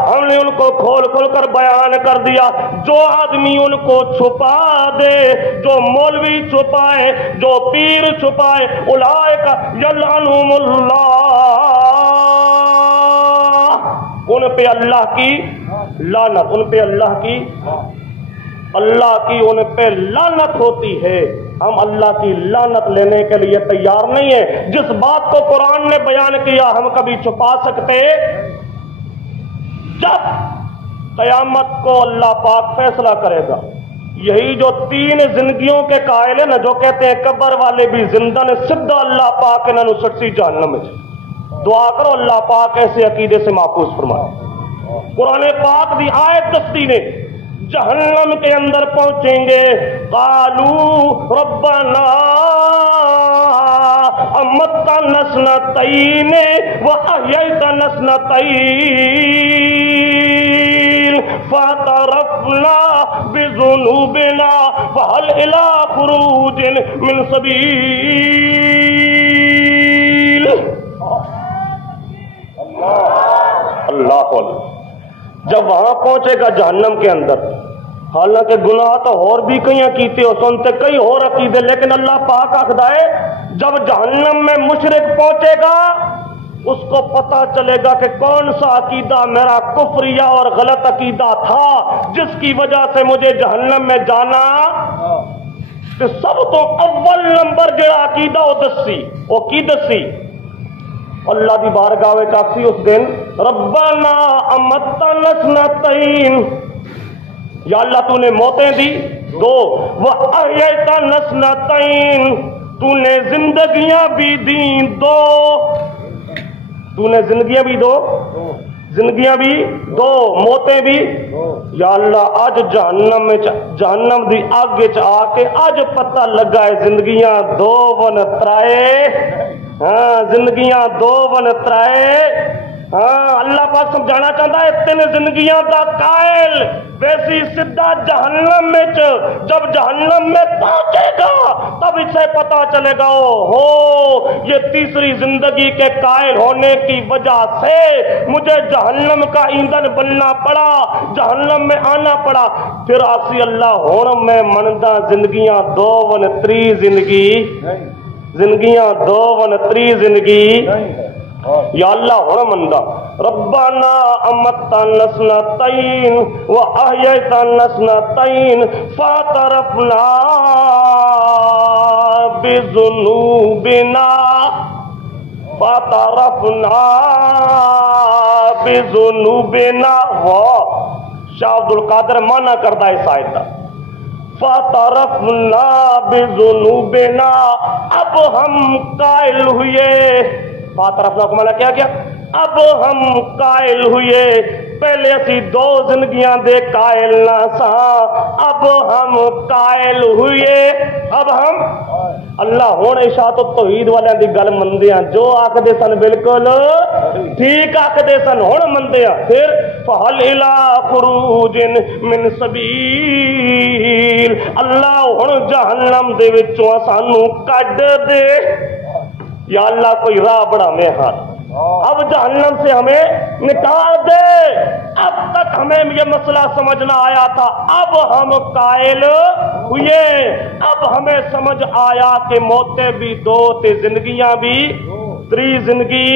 ہم نے ان کو کھول کھول کر بیان کر دیا۔ جو آدمی ان کو چھپا دے، جو مولوی چھپائے، جو پیر چھپائے، اولئک یلعنهم اللہ، ان پہ اللہ کی لعنت، ان پہ اللہ کی ان پہ لعنت ہوتی ہے۔ ہم اللہ کی لعنت لینے کے لیے تیار نہیں ہیں۔ جس بات کو قرآن نے بیان کیا ہم کبھی چھپا سکتے؟ جب قیامت کو اللہ پاک فیصلہ کرے گا، یہی جو 3 زندگیوں کے قائل ہیں نا، جو کہتے ہیں قبر والے بھی زندہ نے، سدھا اللہ پاک انہاں نو سٹسی جہنم میں۔ دعا کرو اللہ پاک ایسے عقیدے سے محفوظ فرمائے۔ قرآن پاک دی آیت دستی نے جہنم کے اندر پہنچیں گے، قالوا ربنا امتنا سنتین واحییتنا سنتین فاعترفنا بذنوبنا فهل الى خروج من سبیل۔ اللہ جب وہاں پہنچے گا جہنم کے اندر، حالانکہ گناہ تو اور بھی کئی کیتے ہو، سنتے کئی اور عقیدے، لیکن اللہ پاک آخدا ہے جب جہنم میں مشرک پہنچے گا اس کو پتا چلے گا کہ کون سا عقیدہ میرا کفریہ اور غلط عقیدہ تھا جس کی وجہ سے مجھے جہنم میں جانا تے سب تو اول نمبر جڑا عقیدہ وہ کی دسی اللہ دی بارگاہ وچ آسی اس دن ربنا امتنا اثنتین، یا اللہ تو نے موتیں دی دو، وَأَحْيَيْتَنَا اثْنَتَيْن، تو نے زندگیاں بھی دیں دو، تو نے زندگیاں بھی دو، زندگیاں بھی دو، موتیں بھی، یا اللہ اج جہنم دی آگ وچ آ کے اج پتہ لگا ہے زندگیاں دو ون ترائے، ہاں زندگیاں دو ون ترائے، ہاں اللہ پاک سمجھانا چاہتا ہے تین زندگیاں دا قائل ویسی سدھا جہنم میں جب جہنم میں پہنچے گا تب اسے پتا چلے گا ہو یہ تیسری زندگی کے قائل ہونے کی وجہ سے مجھے جہنم کا ایندھن بننا پڑا، جہنم میں آنا پڑا۔ پھر آسی اللہ ہون میں مندا زندگیاں دو ون تری زندگیاں دو ون تری زندگی، یا اللہ ہونا مندہ ربنا امتنا اثنتین واحییتنا اثنتین فاعترفنا بذنوبنا شاہ عبد القادر مانا کرتا ہے اس آیت کا، فاعترفنا بذنوبنا، اب ہم قائل ہوئے، فاعترفنا کو مانا کیا اب ہم قائل ہوئے، پہلے اسی دو زندگیاں دے قائل نہ سا، اب ہم قائل ہوئے، اب ہم اللہ ہون اشاعت و توحید والے دی گل مندیاں جو آکھدے سن بالکل ٹھیک آکھدے سن ہون مندیاں، پھر فہل الی خروج من سبیل، اللہ ہن جہنم دے وچوں سانو کڈ دے، یا اللہ کوئی راہ بڑا میں ہاتھ، اب جہنم سے ہمیں نکال دے، اب تک ہمیں یہ مسئلہ سمجھ نہ آیا تھا، اب ہم قائل ہوئے، اب ہمیں سمجھ آیا کہ موتیں بھی دو تے زندگیاں بھی تری زندگی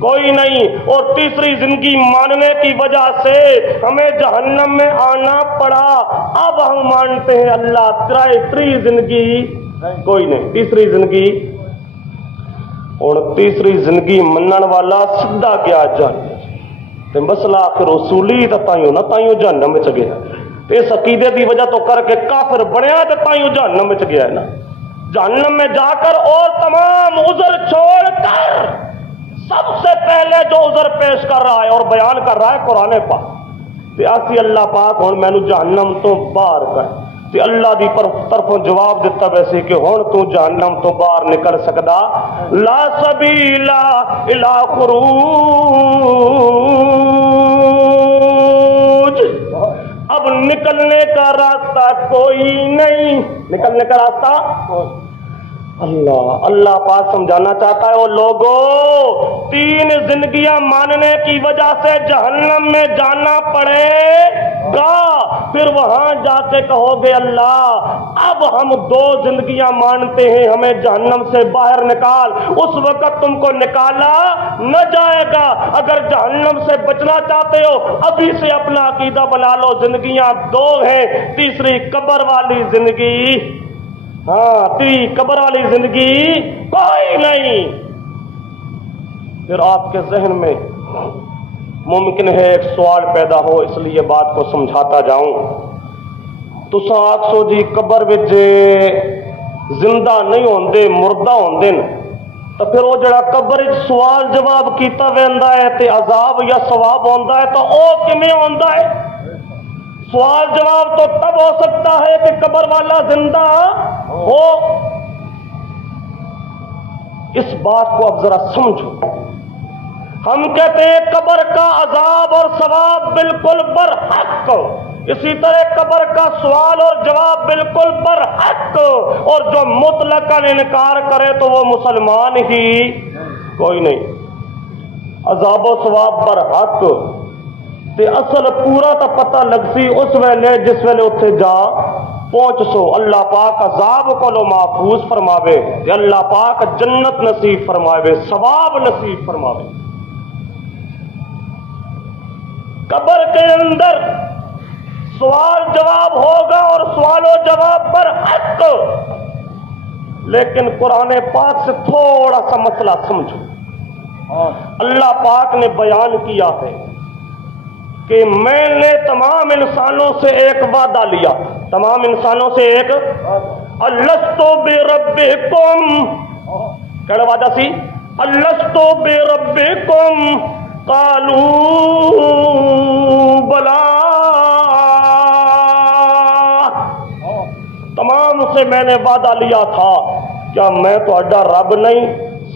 کوئی نہیں، اور تیسری زندگی ماننے کی وجہ سے ہمیں جہنم میں آنا پڑا، اب ہم مانتے ہیں اللہ تری زندگی کوئی نہیں، تیسری زندگی، اور تیسری زندگی منن والا سدھا گیا جہنم تے مسئلہ آخر اصولی تے تائیوں نہ تائیوں جہنم وچ گیا، اس عقیدے دی وجہ تو کر کے کافر بنیا تے تائیوں جہنم وچ گیا ہے نا، جہنم میں جا کر اور تمام عذر چھوڑ کر سب سے پہلے جو عذر پیش کر رہا ہے اور بیان کر رہا ہے قرآن پاک، تے آسی اللہ پاک ہن مینوں جہنم تو باہر کر، تے اللہ دی طرفوں جواب دیتا ویسے کہ ہن تو جہنم تو باہر نکل سکدا، لا سبیل الی خروج، اب نکلنے کا راستہ کوئی نہیں، نکلنے کا راستہ اللہ پاک سمجھانا چاہتا ہے وہ لوگوں تین زندگیاں ماننے کی وجہ سے جہنم میں جانا پڑے گا، پھر وہاں جا کے کہو گے اللہ اب ہم دو زندگیاں مانتے ہیں ہمیں جہنم سے باہر نکال، اس وقت تم کو نکالا نہ جائے گا، اگر جہنم سے بچنا چاہتے ہو ابھی سے اپنا عقیدہ بنا لو، زندگیاں دو ہیں، تیسری قبر والی زندگی، ہاں تیری قبر والی زندگی کوئی نہیں۔ پھر آپ کے ذہن میں ممکن ہے ایک سوال پیدا ہو، اس لیے بات کو سمجھاتا جاؤں، تساں آکھو جی قبر وچ زندہ نہیں ہوندے مردہ ہوندے ن، تو پھر وہ جڑا قبر وچ سوال جواب کیتا ویندا ہے تے عذاب یا ثواب ہوندا ہے تو او کیویں ہوندا ہے؟ سوال جواب تو تب ہو سکتا ہے کہ قبر والا زندہ ہو۔ اس بات کو اب ذرا سمجھو، ہم کہتے ہیں قبر کا عذاب اور ثواب بالکل برحق، اسی طرح قبر کا سوال اور جواب بالکل برحق، اور جو مطلقاً انکار کرے تو وہ مسلمان ہی کوئی نہیں۔ عذاب و ثواب برحق تے اصل پورا تا پتہ لگ سی اس ویلے جس ویلے اتھے جا پہنچ سو، اللہ پاک عذاب کو لو محفوظ فرماوے تے اللہ پاک جنت نصیب فرماوے، ثواب نصیب فرماوے۔ قبر کے اندر سوال جواب ہوگا اور سوال و و جواب پر حق. لیکن قرآن پاک سے تھوڑا سا مسئلہ سمجھو. اللہ پاک نے بیان کیا ہے کہ میں نے تمام انسانوں سے ایک وعدہ لیا. تمام انسانوں سے ایک الستو بربکم. کہڑا وعدہ سی؟ الستو بربکم قالوا بلا. تمام سے میں نے وعدہ لیا تھا کیا میں تہاڈا رب نہیں؟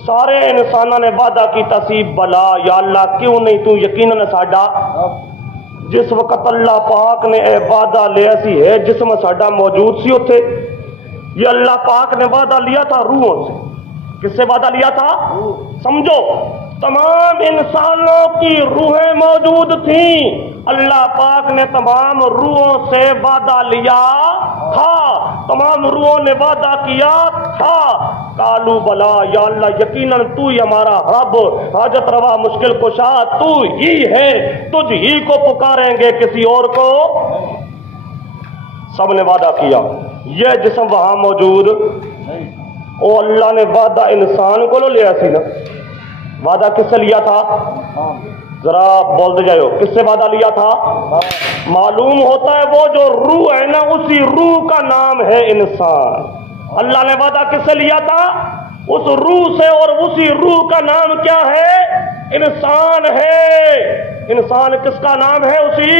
سارے انسانوں نے وعدہ کیتا سی بلا یا اللہ کیوں نہیں تو یقیناً ساڈا. جس وقت اللہ پاک نے اے وعدہ لیا سی ہے جسم ساڈا موجود سی اتھے. یہ اللہ پاک نے وعدہ لیا تھا روحوں سے. کس سے وعدہ لیا تھا؟ سمجھو تمام انسانوں کی روحیں موجود تھیں. اللہ پاک نے تمام روحوں سے وعدہ لیا تھا. تمام روحوں نے وعدہ کیا تھا. قالوا بلا یا اللہ یقیناً تو ہی ہمارا رب حاجت روا مشکل کشا تو ہی ہے. تجھ ہی کو پکاریں گے کسی اور کو. سب نے وعدہ کیا. یہ جسم وہاں موجود او اللہ نے وعدہ انسان کو لو لیا سی نا. وعدہ کس سے لیا تھا؟ ذرا بولتے جائو. کس سے وعدہ لیا تھا؟ معلوم ہوتا ہے وہ جو روح ہے نا اسی روح کا نام ہے انسان. اللہ نے وعدہ کس سے لیا تھا؟ اس روح سے. اور اسی روح کا نام کیا ہے؟ انسان ہے. انسان کس کا نام ہے؟ اسی.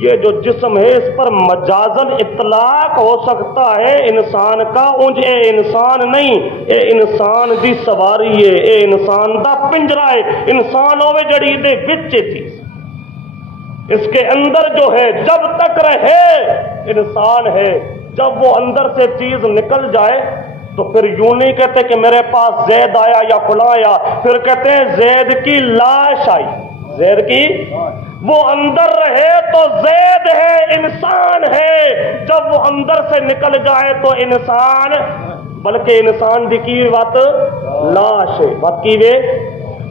یہ جو جسم ہے اس پر مجازن اطلاق ہو سکتا ہے انسان کا. انج اے انسان نہیں, اے انسان دی سواری ہے, اے انسان دا پنجرا ہے. انسان ہوے جڑی دے وچ تھی اس کے اندر جو ہے جب تک رہے انسان ہے. جب وہ اندر سے چیز نکل جائے تو پھر یوں نہیں کہتے کہ میرے پاس زید آیا یا فلاں آیا. پھر کہتے ہیں زید کی لاش آئی. زید کی وہ اندر رہے تو زید ہے, انسان ہے. جب وہ اندر سے نکل جائے تو انسان, بلکہ انسان دی کی بات لاش ہے. بات کی وے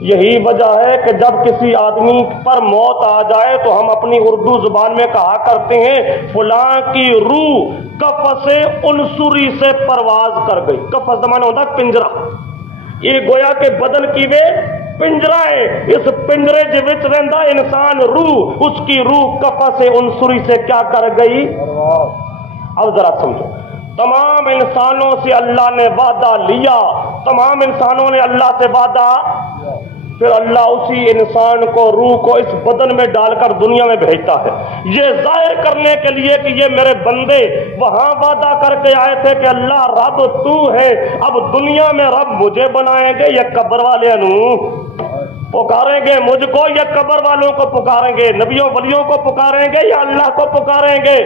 یہی وجہ ہے کہ جب کسی آدمی پر موت آ جائے تو ہم اپنی اردو زبان میں کہا کرتے ہیں فلاں کی روح قفس عنصری سے پرواز کر گئی. قفس زمانہ ہوتا ہے پنجرا. یہ گویا کہ بدن کی وے پنجرا ہے. اس پنجرے جے وچ رہندا انسان روح, اس کی روح قفس عنصری سے کیا کر گئی؟ اب ذرا سمجھو. تمام انسانوں سے اللہ نے وعدہ لیا. تمام انسانوں نے اللہ سے وعدہ. پھر اللہ اسی انسان کو روح کو اس بدن میں ڈال کر دنیا میں بھیجتا ہے یہ ظاہر کرنے کے لیے کہ یہ میرے بندے وہاں وعدہ کر کے آئے تھے کہ اللہ رب تو ہے, اب دنیا میں رب مجھے بنائیں گے یا قبر والے پکاریں گے مجھ کو, یا قبر والوں کو پکاریں گے, نبیوں ولیوں کو پکاریں گے یا اللہ کو پکاریں گے.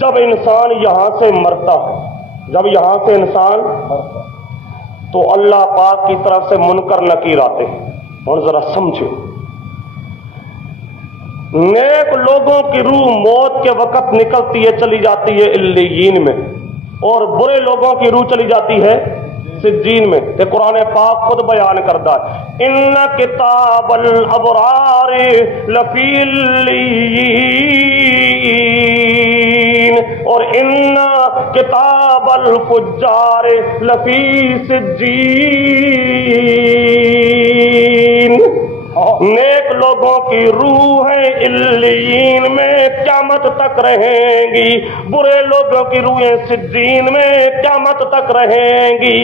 جب انسان یہاں سے مرتا ہے, جب یہاں سے انسان مرتا تو اللہ پاک کی طرف سے منکر نکیر آتے ہیں. اور ذرا سمجھو نیک لوگوں کی روح موت کے وقت نکلتی ہے چلی جاتی ہے علیین میں, اور برے لوگوں کی روح چلی جاتی ہے سجین میں. کہ قرآن پاک خود بیان کرتا ہے ان کتاب الابرار لفی علیین اور ان کتاب الفجار لفی سجین. نیک لوگوں کی روح ہے علیین میں قیامت تک رہیں گی, برے لوگوں کی روحیں سجین میں قیامت تک رہیں گی.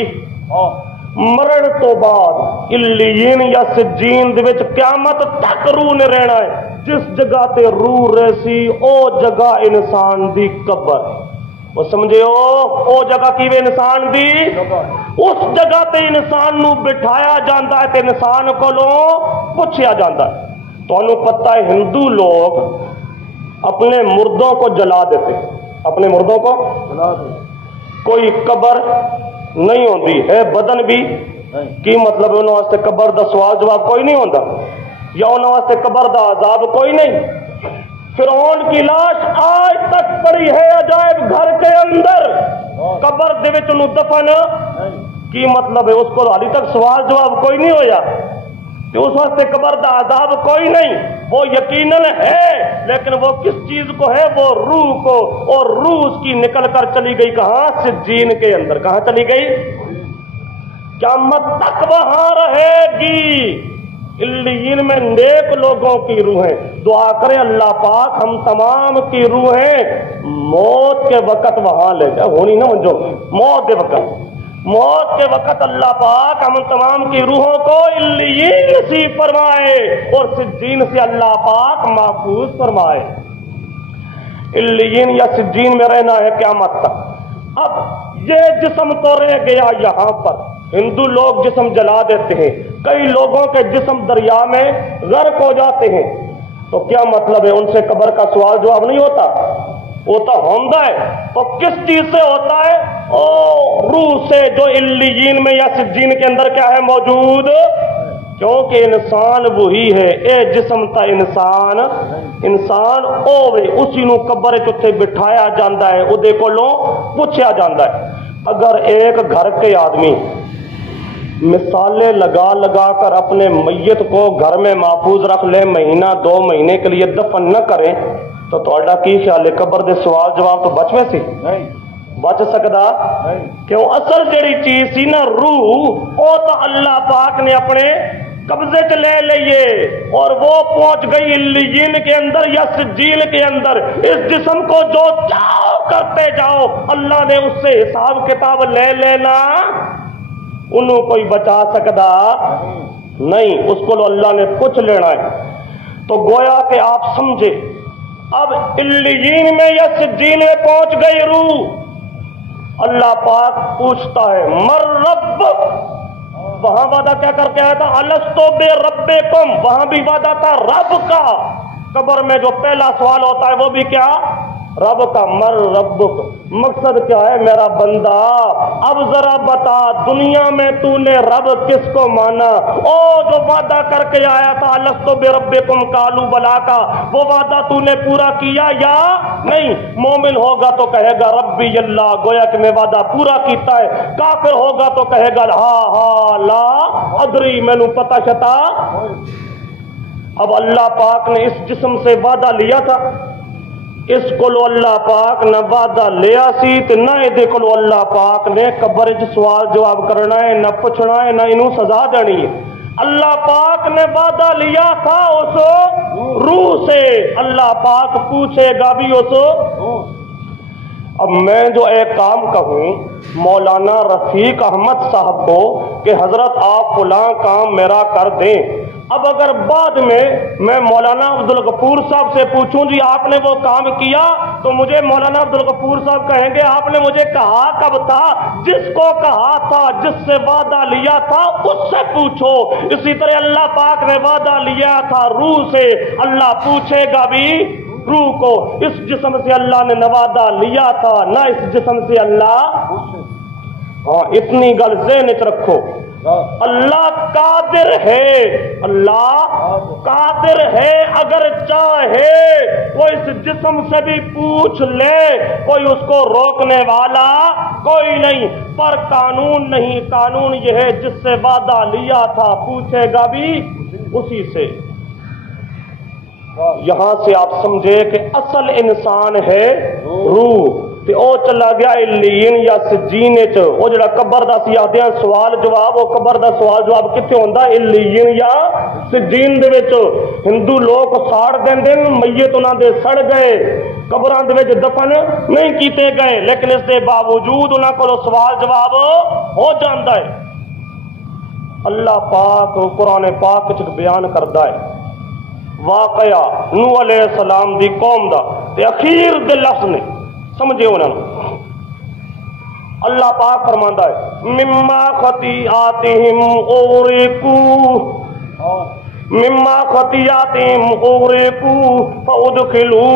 مرن تو بعد علیین یا سجین دے وچ قیامت تک روح نے رہنا ہے. جس جگہ تے روح رہسی او جگہ انسان دی قبر. وہ سمجھے او جگہ کی وے انسان دی, اس جگہ تے انسان نو بٹھایا جاندہ ہے تے انسان کو لو پوچھیا جاندہ ہے. تو انہوں پتہ ہے ہندو لوگ اپنے مردوں کو جلا دیتے, اپنے مردوں کو جلا دیتے. کوئی قبر نہیں ہوندی ہے, بدن بھی کی مطلب انہوں واسطے قبر دا سوال جواب کوئی نہیں ہوندا, یا انہوں واسطے قبر دا عذاب کوئی نہیں. فرعون کی لاش آج تک پڑی ہے عجائب گھر کے اندر, قبر دے وچ انہوں دفن کی مطلب ہے اس کو حالی تک سوال جواب کوئی نہیں ہویا. کہ اس وقت قبر دا عذاب کوئی نہیں، وہ یقیناً ہے، لیکن وہ کس چیز کو ہے؟ وہ روح کو، اور روح اس کی نکل کر چلی گئی کہاں؟ سجین کے اندر۔ کہاں چلی گئی؟ قیامت تک وہاں رہے گی۔ علیین میں نیک لوگوں کی روحیں، دعا کریں اللہ پاک ہم تمام کی روحیں موت کے وقت وہاں لے جائے، ہونی نہ جو موت کے وقت اللہ پاک ہم تمام کی روحوں کو علیین نصیب فرمائے اور سجین سے اللہ پاک محفوظ فرمائے۔ علیین یا سجین میں رہنا ہے قیامت تک۔ اب یہ جسم تو رہ گیا یہاں پر، ہندو لوگ جسم جلا دیتے ہیں، کئی لوگوں کے جسم دریا میں غرق ہو جاتے ہیں، تو کیا مطلب ہے؟ ان سے قبر کا سوال جواب نہیں ہوتا؟ وہ تو ہوتا ہے۔ تو کس چیز سے ہوتا ہے؟ روح سے، جو علیین میں یا سجین کے اندر کیا ہے موجود؟ کیونکہ انسان وہی ہے، اے جسم تا انسان اوے اسی نو قبر چ بٹھایا جاتا ہے، وہ کولوں پوچھا جاتا ہے۔ اگر ایک گھر کے آدمی مثالیں لگا کر اپنے میت کو گھر میں محفوظ رکھ لے، مہینہ 2 مہینے کے لیے دفن نہ کرے، تو تہاڈا کی خیال ہے قبر دے سوال جواب تو بچ میں سی نہیں بچ سکدا؟ کیوں؟ اصل جڑی چیز سی نا روح، وہ تو اللہ پاک نے اپنے قبضے چ لے لیے اور وہ پہنچ گئی علیین کے اندر یا سجین کے اندر۔ اس جسم کو جو چاہو کرتے جاؤ، اللہ نے اس سے حساب کتاب لے لینا، انہوں کوئی بچا سکدا نہیں، اس کو اللہ نے پوچھ لینا ہے۔ تو گویا کہ آپ سمجھے، اب علیین میں یا سجین میں پہنچ گئی روح، اللہ پاک پوچھتا ہے مر رب، وہاں وعدہ کیا کر کے آیا تھا؟ الستو بے ربکم، وہاں بھی وعدہ تھا رب کا۔ قبر میں جو پہلا سوال ہوتا ہے وہ بھی کیا؟ رب کا۔ مر ربک، مقصد کیا ہے میرا بندہ؟ اب ذرا بتا دنیا میں تو نے رب کس کو مانا؟ او جو وعدہ کر کے آیا تھا الستو بربکم قالوا بلا کا، وہ وعدہ تو نے پورا کیا یا نہیں؟ مومن ہوگا تو کہے گا ربی اللہ، گویا کہ میں وعدہ پورا کیتا ہے۔ کافر ہوگا تو کہے گا ہاں لا ادری، میں نو پتہ شتا۔ اب اللہ پاک نے اس جسم سے وعدہ لیا تھا، اس کو اللہ پاک نہ وعدہ لیا سی تے نہ یہ کو اللہ پاک نے قبر چ سوال جواب کرنا ہے، نہ پوچھنا ہے، نہ انہوں سزا دینی ہے۔ اللہ پاک نے وعدہ لیا تھا اس روح سے، اللہ پاک پوچھے گا بھی اس۔ اب میں جو ایک کام کہوں مولانا رفیق احمد صاحب کو کہ حضرت آپ فلاں کام میرا کر دیں، اب اگر بعد میں مولانا عبدالغفور صاحب سے پوچھوں جی آپ نے وہ کام کیا، تو مجھے مولانا عبدالغفور صاحب کہیں گے آپ نے مجھے کہا کب تھا؟ جس کو کہا تھا، جس سے وعدہ لیا تھا اس سے پوچھو۔ اسی طرح اللہ پاک نے وعدہ لیا تھا روح سے، اللہ پوچھے گا بھی روح کو۔ اس جسم سے اللہ نے وعدہ لیا تھا، نہ اس جسم سے اللہ۔ ہاں اتنی گل ذہن وچ رکھو، اللہ قادر ہے، اللہ قادر ہے، اگر چاہے کوئی اس جسم سے بھی پوچھ لے، کوئی اس کو روکنے والا کوئی نہیں، پر قانون نہیں، قانون یہ ہے جس سے وعدہ لیا تھا پوچھے گا بھی اسی سے۔ یہاں سے آپ سمجھے کہ اصل انسان ہے روح، تے او چلا گیا علیین یا سجین وچ۔ او جڑا قبر دا سیادیاں سوال جواب، او قبر دا سوال جواب کتے ہوندا؟ علیین یا سجین دے وچ۔ ہندو لوگ ساڑ دیندے میت انہاں دے سڑ گئے، قبراں دے وچ دفن نہیں کیتے گئے، لیکن اس دے باوجود انہاں کولوں سوال جواب ہو جاندا ہے۔ اللہ پاک قرآن پاک وچ بیان کردا ہے واقعہ نوح علیہ السلام دی قوم دا، تے اخیر دے لفظ نے سمجھے انہوں نے۔ اللہ پاک فرماندا ہے مما خطیئاتہم اغرقوا، مما خطیئاتہم اغرقوا فادخلوا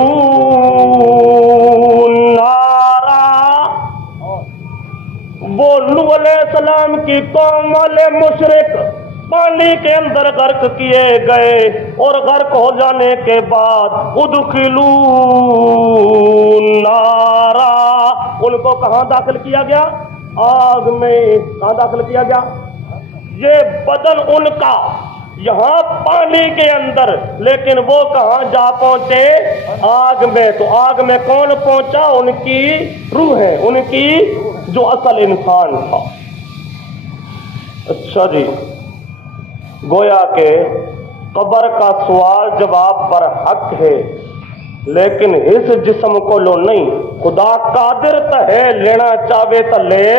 النار۔ وہ نوح علیہ السلام کی قوم والے مشرک پانی کے اندر غرق کیے گئے، اور غرق ہو جانے کے بعد ادخلوا النار، ان کو کہاں داخل کیا گیا؟ آگ میں۔ کہاں داخل کیا گیا؟ یہ بدن ان کا، یہاں پانی کے اندر، لیکن وہ کہاں جا پہنچے؟ آگ میں۔ تو آگ میں کون پہنچا؟ ان کی روح ہے، ان کی جو اصل انسان تھا۔ اچھا جی، گویا کہ قبر کا سوال جواب برحق ہے، لیکن اس جسم کو لو نہیں۔ خدا قادر تا ہے، لینا چاہے تا لے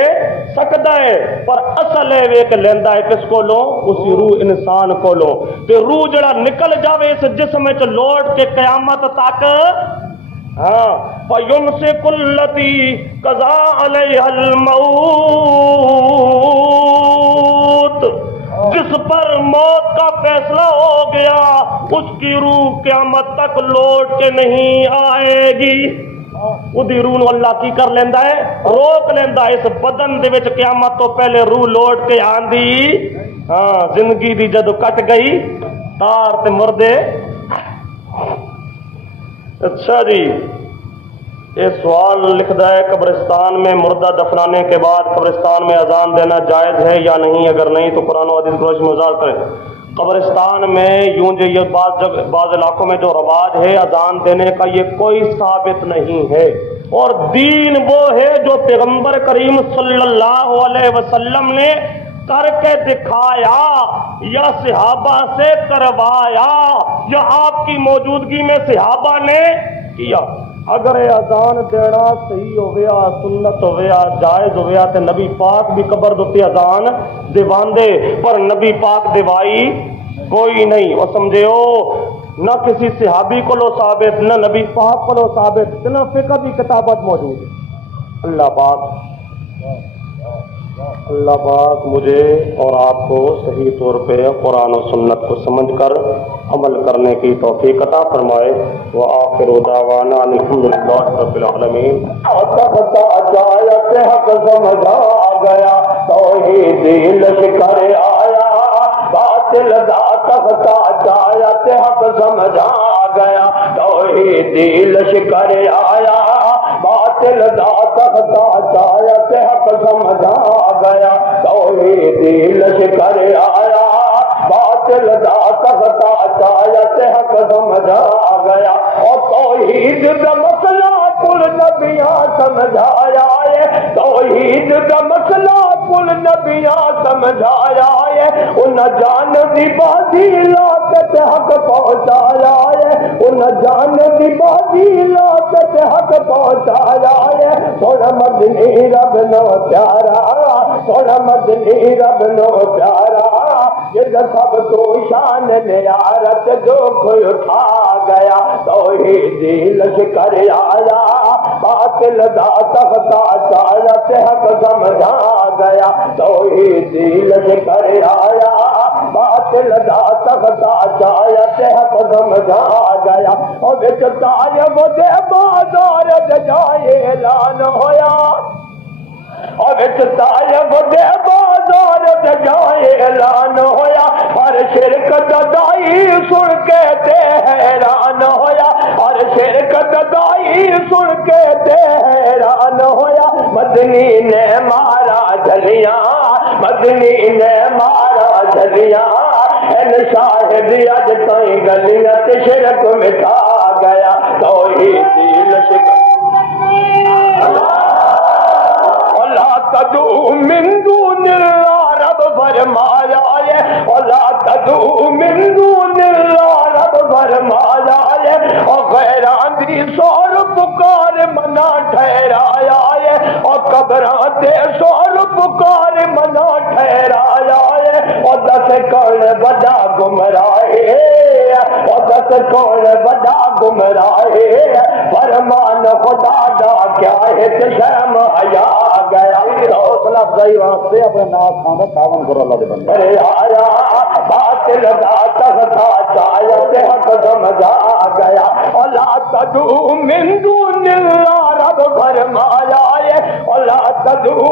سکتا ہے، پر اصل ہے ویک لیندا ہے کس کو لو؟ اسی روح انسان کو لو۔ تے روح جڑا نکل جاوے اس جسم وچ لوٹ کے قیامت تک، ہاں، فَيُمْسِكُ الَّتِي قَضَىٰ عَلَيْهَا الْمَوْتُ، جس پر موت کا فیصلہ ہو گیا اس کی روح قیامت تک لوٹ کے نہیں آئے گی۔ ادھی روح نو اللہ کی کر لیندا ہے؟ روک لیندا ہے۔ اس بدن دے وچ قیامت تو پہلے روح لوٹ کے آندی، ہاں، زندگی دی جدو کٹ گئی تار تے مردے۔ اچھا جی، یہ سوال لکھتا ہے قبرستان میں مردہ دفنانے کے بعد قبرستان میں اذان دینا جائز ہے یا نہیں؟ اگر نہیں تو قرآن و حدیث روش میں وضاحت کریں۔ قبرستان میں یوں جو یہ بعض علاقوں میں جو رواج ہے اذان دینے کا، یہ کوئی ثابت نہیں ہے، اور دین وہ ہے جو پیغمبر کریم صلی اللہ علیہ وسلم نے کر کے دکھایا یا صحابہ سے کروایا یا آپ کی موجودگی میں صحابہ نے کیا۔ اگر اذان دینا صحیح ہو گیا، سنت ہو گیا، جائز ہو گیا، تو نبی پاک بھی قبر دے اذان دیواندے، پر نبی پاک دیوائی کوئی نہیں۔ اور سمجھے ہو، نہ کسی صحابی کو لو ثابت، نہ نبی پاک کو لو ثابت، نہ فقہ کی کتابت موجود ہے۔ اللہ پاک مجھے اور آپ کو صحیح طور پہ قرآن و سنت کو سمجھ کر عمل کرنے کی توفیق عطا فرمائے۔ وآخر دعوانا الحمدللہ رب العالمین۔ حق سمجھا گیا، توحید لشکر آیا، باطل دا تختا چایت حق سمجھا گیا، توحید لشکر آیا، باطل دا تختا چایت حق سمجھا گیا، توحید لشکر آیا، باطل دا تختا چایت حق سمجھا گیا، اور توحید دا مسئلہ کل نبیاں سمجھایا ہے، توحید دا مسئلہ کل نبیاں سمجھایا ہے، ان جان دی بازی لا کے حق پہنچایا ہے، ان جان دی بازی لا کے حق پہنچایا ہے، سونا مدنی رب نو پیارا، سونا مدنی رب نو پیارا، یہ سب تو شان نیارت جو کوئی اٹھا گیا، توحیدی لشکر آیا، باطل دا تختا چایت حق سمجھا گیا، توحیدی لشکر آیا، باطل دا تختا چایت حق سمجھا گیا، اور بچ طالب دے بازار دے جائے اعلان ہویا، اور بچ طالب دے بازار دے جائے اعلان ہویا، ہر شرک دائی سن کے تے حیران ہویا، ہر شرک دائی سن کے تے حیران ہویا، مدنی نے مارا جھلیاں، مدنی نے مارا جھلیاں، ان شاہد اج تائیں گلیاں تے شرک مٹا گیا، توحیدی لشکر لا تدعو من دون اللہ رب فرمایا ہے، ولا تدعو من دون اللہ رب فرمایا ہے، اور غیران دی سور پکار منا ٹھہرایا ہے، اور قبران دے سور پکار منا ٹھہرایا ہے، اور دس کون بڑا گمراہ ہے، اور دس کون بڑا گمراہ ہے، فرمان خدا دا کیا ہے کہ شرم حیا گیا، حوصلہ افزائی واسطے اپنے نام کھانا تعاون کرو اللہ دے بندے، ارے آیا باطل دا تختا چایت حق سمجھا گیا، ولا تدعو من دون اللہ رب فرمایا ہے، ولا تدعو